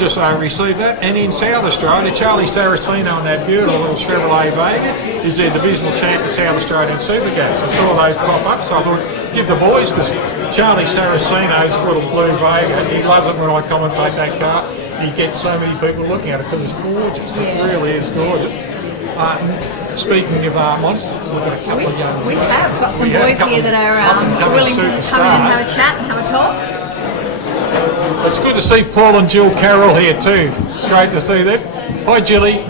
just received that. And in South Australia, Charlie Saraceno and that beautiful little Chevrolet Vega is their divisional champion South Australian Supergas. I saw those pop up, so I thought, give the boys, because Charlie Saraceno's little blue Vega, he loves it when I commentate that car. He gets so many people looking at it because it's gorgeous. It really is gorgeous. Speaking of monsters, we've got a couple of young We ones. have got some We have a boys couple here that are of willing to come in and have a superstars. chat and have a talk. It's good to see Paul and Jill Carroll here too. Great to see them. Hi, Jilly.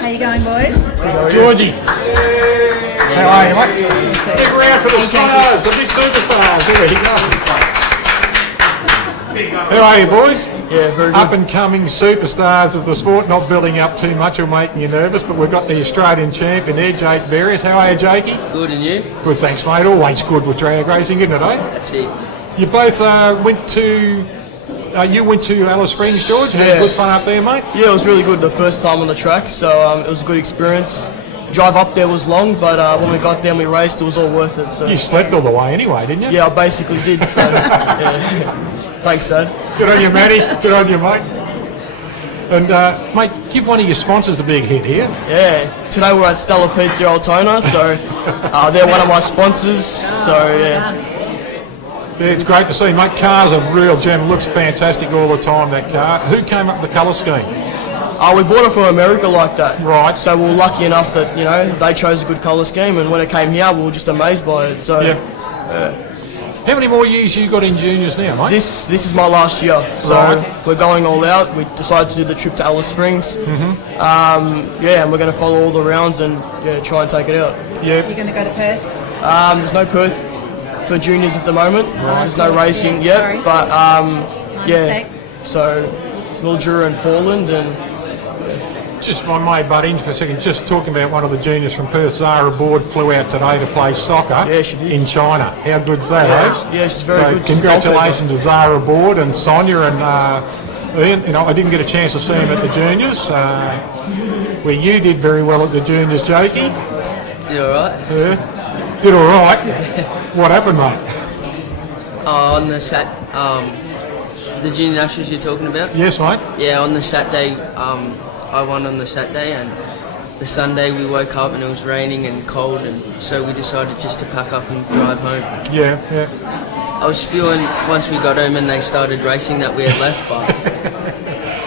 How you going, boys? Georgie. How are you, mate? Stick around for the stars, the big superstars. There you go. How are you, boys? Yeah, very good. Up and coming superstars of the sport, not building up too much or making you nervous, but we've got the Australian champion there, Jake Various. How are you, Jakey? Good, and you? Good, thanks, mate. Always good with drag racing, isn't it, eh? That's it. You both went to Alice Springs, George. Had good fun up there, mate. Yeah, it was really good the first time on the track, so it was a good experience. Drive up there was long, but when we got there and we raced, it was all worth it. So You slept all the way anyway, didn't you? yeah, I basically did. So yeah. Thanks, Dad. Good on you, Matty. Good on you, mate. And mate, give one of your sponsors a big hit here. Yeah, today we're at Stella Pizza Altona, so they're one of my sponsors. So yeah. Yeah, it's great to see, mate. Car's a real gem. Looks fantastic all the time, that car. Who came up with the colour scheme? We bought it from America like that. Right. So we were lucky enough that, they chose a good colour scheme, and when it came here, we were just amazed by it. So Yep. How many more years you got in juniors now, mate? this is my last year. So Right. we're going all out. We decided to do the trip to Alice Springs. And we're going to follow all the rounds and try and take it out. Yeah. You're going to go to Perth? There's no Perth for juniors at the moment. There's no racing Yes, yet, sorry. but mistake. So Mildura and Portland, and Just if I may butt in for a second, just talking about one of the juniors from Perth, Zara Board, flew out today to play soccer Yeah, she did. in China. How good's that, Yeah, eh? yeah, she's very So good. She's a congratulations to Zara Board and Sonia and Ian. I didn't get a chance to see him at the juniors, where you did very well at the juniors, Jakey. Did alright? Yeah. Did all right. What happened, mate? On the the junior nationals you're talking about? Yes, mate. Yeah, on the Saturday, I won on the Saturday, and the Sunday we woke up and it was raining and cold, and so we decided just to pack up and drive home. Yeah, yeah. I was spewing once we got home and they started racing that we had left, but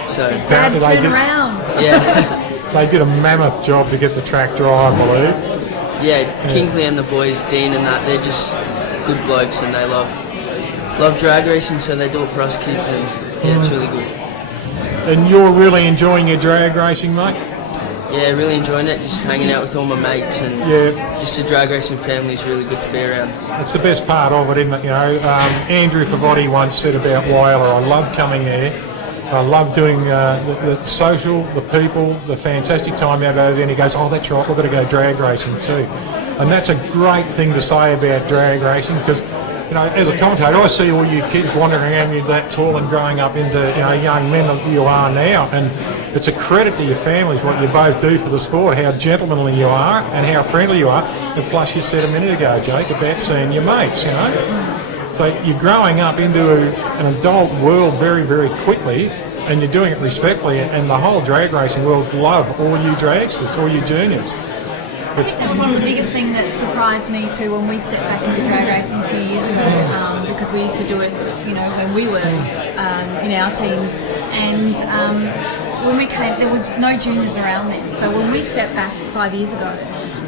so Dad, They turn did. around. yeah, They did a mammoth job to get the track dry, I believe. yeah. Kingsley and the boys, Dean and that, they're just good blokes and they love drag racing, so they do it for us kids, and yeah, it's really good. And you're really enjoying your drag racing, mate? Yeah, really enjoying it, just hanging out with all my mates, and Yeah. just the drag racing family is really good to be around. It's the best part of it, isn't it? Andrew Favotti once said about Whaler, I love coming here. I love doing the social, the people, the fantastic time out over there. And he goes, oh, that's right, we've got to go drag racing too. And that's a great thing to say about drag racing, because as a commentator, I see all you kids wandering around you that tall and growing up into young men that you are now, and it's a credit to your families what you both do for the sport, how gentlemanly you are and how friendly you are. And plus, you said a minute ago, Jake, about seeing your mates. So you're growing up into an adult world very, very quickly, and you're doing it respectfully. And the whole drag racing world love all you dragsters, all you juniors. That was one of the biggest things that surprised me too when we stepped back into drag racing a few years ago, because we used to do it, when we were in our teens, and when we came, there was no juniors around then. So when we stepped back 5 years ago,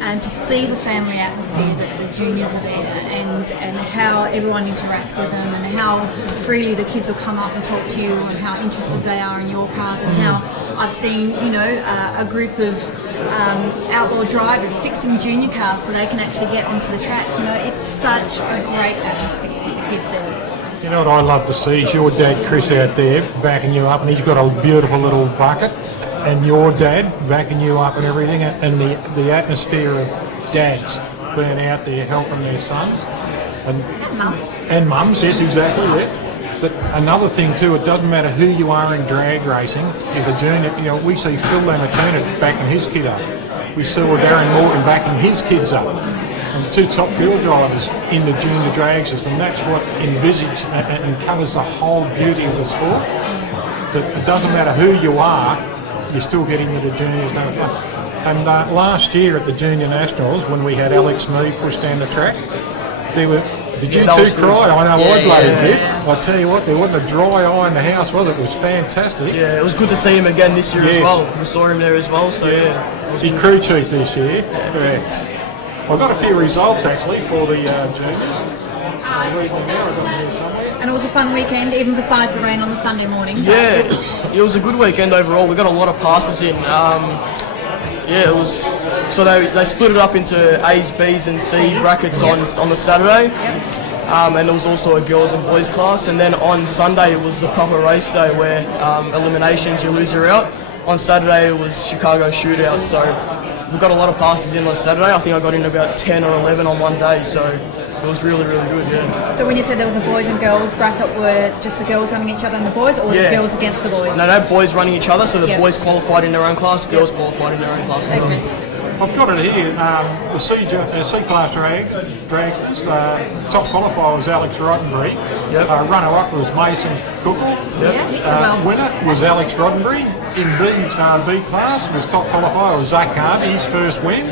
and to see the family atmosphere that the juniors are there, and how everyone interacts with them, and how freely the kids will come up and talk to you, and how interested they are in your cars, and how I've seen, a group of outlaw drivers fixing junior cars so they can actually get onto the track. It's such a great atmosphere, the kids there. You know what I love to see is your dad Chris out there backing you up, and he's got a beautiful little bucket, and your dad backing you up and everything, and the atmosphere of dads being out there helping their sons. And mums. And mums, yes, exactly, yes. But another thing too, it doesn't matter who you are in drag racing. If a junior, we see Phil Lamatuna backing his kid up. We saw Darren Morgan backing his kids up. And two top field drivers in the junior drag system. That's what envisages and covers the whole beauty of the sport. That it doesn't matter who you are, you're still getting with the juniors no fun. And last year at the Junior Nationals, when we had Alex Mead push down the track, there were. Did you two cry? I know I bloody did. I tell you what, there wasn't a dry eye in the house, was it? It was fantastic. yeah, it was good to see him again this year as well. We saw him there as well, so yeah. He crew chief this year. Yeah. I've got a few results actually for the juniors. I'll read them now. I've got them here somewhere. And it was a fun weekend, even besides the rain on the Sunday morning. Yeah, it was a good weekend overall. We got a lot of passes in. Yeah, it was. So they split it up into A's, B's, and C brackets on the Saturday. And there was also a girls and boys class. And then on Sunday it was the proper race day where eliminations, you lose, you're out. On Saturday it was Chicago shootout. So we got a lot of passes in on Saturday. I think I got in about 10 or 11 on one day. So it was really, really good, yeah. So when you said there was a boys and girls bracket, were just the girls running each other and the boys, or was it girls against the boys? No, boys running each other. So the boys qualified in their own class, girls qualified in their own class. Okay. I've got it here. The C-class dragsters. Top qualifier was Alex Roddenberry. Runner-up was Mason Cookle. Winner was Alex Roddenberry. In B class was top qualifier was Zach Harvey, his first win.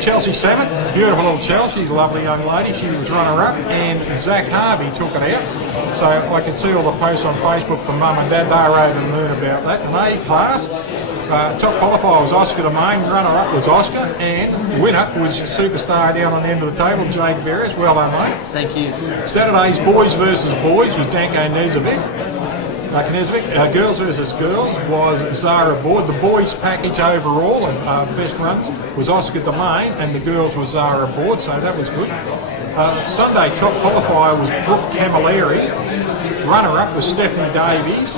Chelsea Sabat, beautiful little Chelsea, lovely young lady. She was runner-up, and Zach Harvey took it out. So I could see all the posts on Facebook from Mum and Dad. They were over the moon about that. In A class, top qualifier was Oscar the Main, runner-up was Oscar, and winner was superstar down on the end of the table, Jake Barris. Well done, mate. Thank you. Saturday's boys versus boys was Danko Nezovic. Girls versus girls was Zara Board. The boys package overall and best runs was Oscar the Main, and the girls was Zara Board, so that was good. Sunday top qualifier was Brooke Camilleri. Runner-up was Stephanie Davies,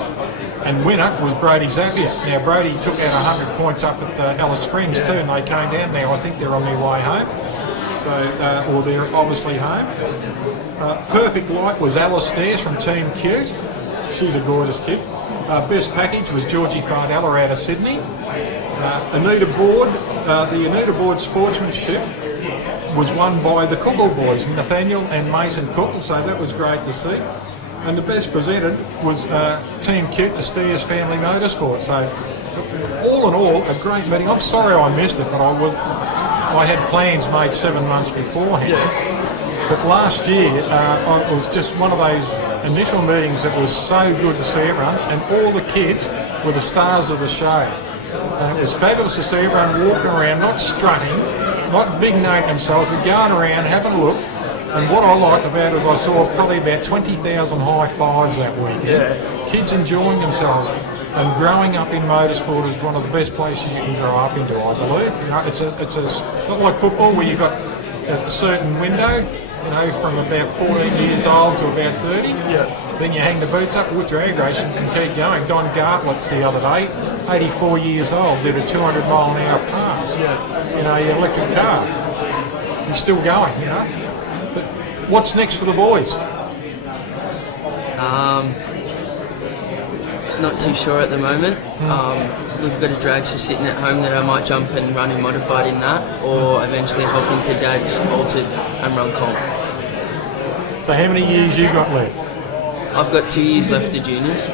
and winner was Brody Zappia. Now Brody took out 100 points up at Alice Springs too, and they came down there. I think they're on their way home, so or they're obviously home. Perfect Light was Alice Stairs from Team Cute. She's a gorgeous kid. Best package was Georgie Fardella out of Sydney. Anita Board, the Anita Board sportsmanship was won by the Cookle boys, Nathaniel and Mason Cookle, so that was great to see. And the best presented was Team Cute, the Steers Family Motorsport. So all in all, a great meeting. I'm sorry I missed it, but I had plans made 7 months beforehand. But last year, it was just one of those initial meetings that was so good to see everyone, and all the kids were the stars of the show. And it was fabulous to see everyone walking around, not strutting, not big noting themselves, but going around, having a look. And what I liked about it is I saw probably about 20,000 high fives that week. Kids enjoying themselves. And growing up in motorsport is one of the best places you can grow up into, I believe. You know, it's not like football where you've got a certain window. You know, from about 14 years old to about 30. Then you hang the boots up with drag racing and keep going. Don Gartlett's the other day, 84 years old, did a 200 mile an hour pass in a electric car. He's still going, you know. But what's next for the boys? Not too sure at the moment. We've got a dragster sitting at home that I might jump and run in modified in that, or eventually hop into Dad's altered and run comp. So how many years you got left? I've got 2 years left to juniors.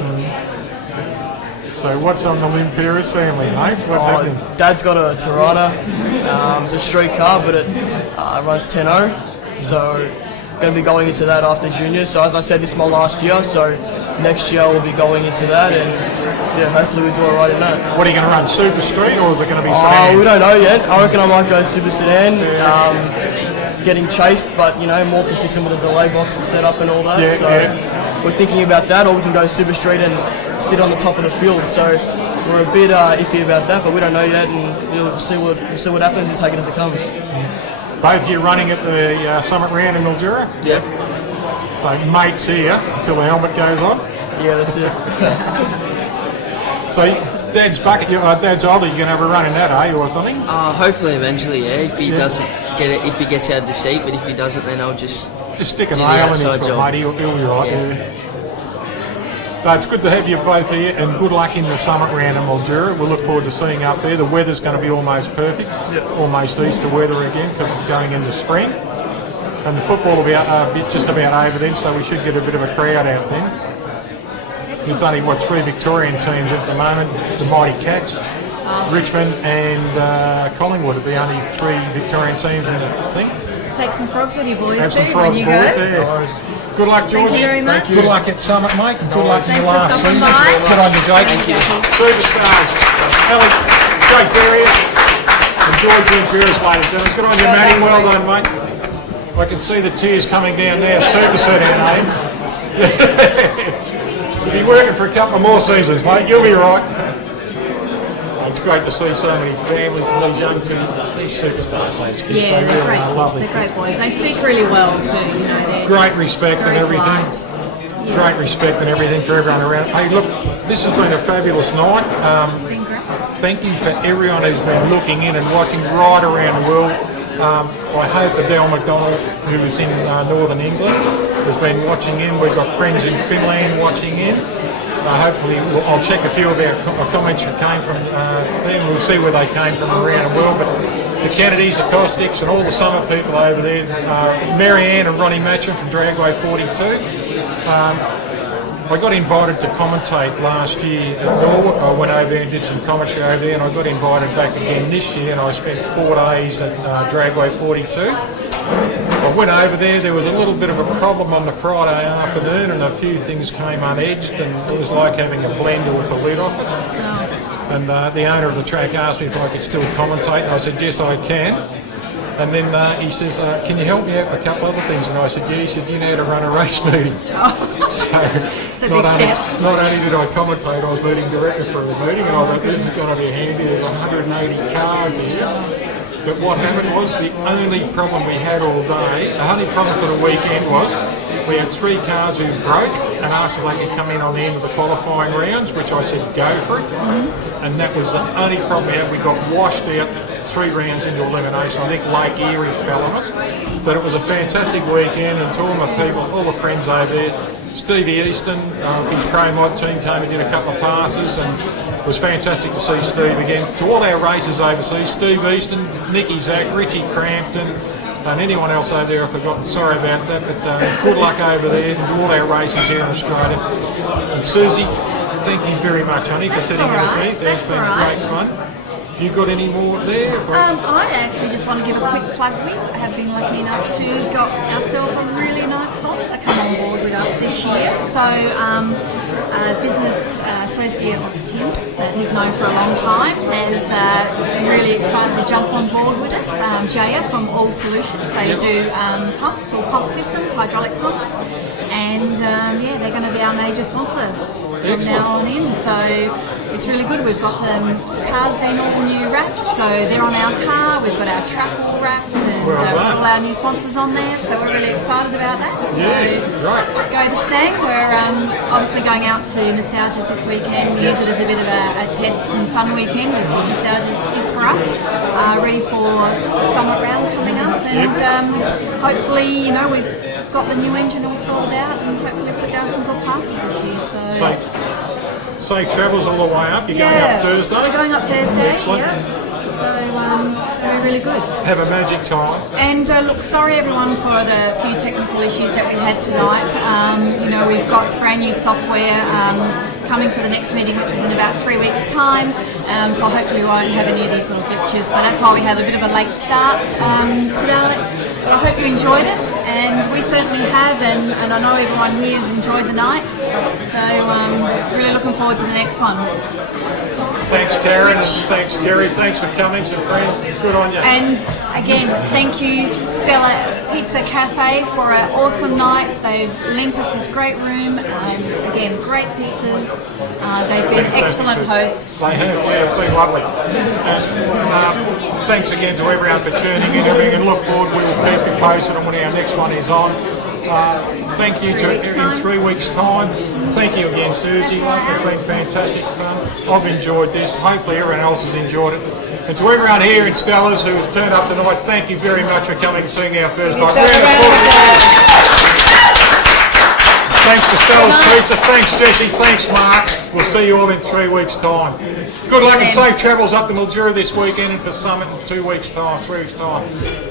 So what's on the Lynn Peris family, mate? What's happening? Dad's got a Tirana, it's a street car, but it runs 10.0, so going to be going into that after juniors. So as I said, this is my last year, so next year we'll be going into that, and hopefully we do all right in that. What are you going to run, Super Street, or is it going to be sedan? We don't know yet. I reckon I might go Super Sedan, getting chased, but you know, more consistent with the delay box set up and all that. We're thinking about that, or we can go Super Street and sit on the top of the field. So we're a bit iffy about that, but we don't know yet, and we'll see what happens and take it as it comes. Both of you running at the Summit Round in Mildura? Yep. So mates here until the helmet goes on? Yeah, that's it. So Dad's bucket, Dad's older, you're going to have a run in that, or something? Hopefully eventually, if he doesn't get it, if he gets out of the seat, but if he doesn't, then I'll just stick a nail in his foot, mate, he'll be right. But it's good to have you both here, and good luck in the Summit Round in Mildura. We'll look forward to seeing you up there. The weather's going to be almost perfect, almost Easter weather again, because it's going into spring. And the football will be just about over then, so we should get a bit of a crowd out then. There's only, 3 Victorian teams at the moment, the Mighty Cats, Richmond and Collingwood are the only 3 Victorian teams, I think. Take some frogs with you boys Have some too frogs, when you boys, go. Good luck, Georgie. Thank you very much. Good luck at Summit, mate. Good luck in Thanks your for last stopping season. by. Good on you, Jake. Thank you. Superstars. Alex, Jake Barrier and Georgie and Barrier, ladies and gentlemen. Good on you, Matty. Well done, mate. I can see the tears coming down now. Super setting name. You'll be working for a couple of more seasons, mate. You'll be right. It's great to see so many families and these young these superstars, those kids. Yeah, they they're really great are kids. lovely. They're great boys. They speak really well too. You know, they're Great just respect and very everything. polite. Yeah. Great respect and everything for everyone around. Hey, look, this has been a fabulous night. It's been great. Thank you for everyone who's been looking in and watching right around the world. I hope Adele McDonald, who is in Northern England, has been watching in. We've got friends in Finland watching in. Hopefully, I'll check a few of our comments that came from them. We'll see where they came from around the world. But the Kennedys, the Caustics, and all the Summit people over there, Marianne and Ronnie Matcham from Dragway 42. I got invited to commentate last year at Norwood. I went over there and did some commentary over there, and I got invited back again this year, and I spent 4 days at Dragway 42. I went over there was a little bit of a problem on the Friday afternoon, and a few things came unedged, and it was like having a blender with the lid off it. And the owner of the track asked me if I could still commentate, and I said, yes, I can. And then he says, can you help me out with a couple other things? And I said, yeah. He said, you know how to run a race meeting. So not only did I commentate, I was meeting director for the meeting, and I thought this is going to be handy. There's 180 cars here. But what happened was the only problem we had all day, the only problem for the weekend was we had 3 cars who broke and asked if they could come in on the end of the qualifying rounds, which I said go for it. And that was the only problem we had. We got washed out 3 rounds into elimination. I think Lake Erie fell on us. But it was a fantastic weekend, and to all my people, all the friends over there, Stevie Easton, his pro mod team came and did a couple of passes, and it was fantastic to see Steve again. To all our racers overseas, Steve Easton, Nicky Zack, Richie Crampton, and anyone else over there I've forgotten, sorry about that, but good luck over there to all our racers here in Australia. And Susie, thank you very much, honey, for sitting in with me. That's been great fun. You got any more there? I actually just want to give a quick plug. We have been lucky enough to got ourselves a really nice sponsor come on board with us this year. So, a business associate of Tim's that he's known for a long time is really excited to jump on board with us. Jaya from All Solutions. They do pumps or pump systems, hydraulic pumps, and yeah, they're going to be our major sponsor from now on in. So it's really good. We've got the cars being all new wraps, so they're on our car. We've got our track wraps, and with all our new sponsors on there. So we're really excited about that. So go the Snag. We're obviously going out to Nostalgia's this weekend. We use it as a bit of a test and fun weekend. That's what Nostalgia's is for us. Ready for the Summit round coming up, and hopefully, you know, we've got the new engine all sorted out, and hopefully put down some good passes this year. So safe travels all the way up. You're going up Thursday? We're going up Thursday, Excellent. So we're really good. Have a magic time. And look, sorry everyone for the few technical issues that we had tonight. You know, we've got brand new software coming for the next meeting, which is in about 3 weeks' time. So hopefully we won't have any of these little glitches. So that's why we had a bit of a late start today. I hope you enjoyed it, and we certainly have, and I know everyone here has enjoyed the night. So really looking forward to the next one. Thanks, Karen, and thanks, Kerry. Thanks for coming, some friends. Good on you. And again, thank you, Stella Pizza Cafe, for an awesome night. They've lent us this great room. Again, great pizzas. They've been excellent hosts. They have, yeah, it's been lovely. And thanks again to everyone for tuning in, and look forward. We will keep you posted on when our next one is on. Thank you in 3 weeks' time. Thank you again, Susie. It's been fantastic fun. I've enjoyed this. Hopefully everyone else has enjoyed it. And to everyone here in Stella's who has turned up tonight, thank you very much for coming and seeing our first night. Thanks to Stella's Pizza. Thanks, Jesse. Thanks, Mark. We'll see you all in 3 weeks' time. Good luck and safe travels up to Mildura this weekend, and for Summit in 2 weeks' time, 3 weeks' time.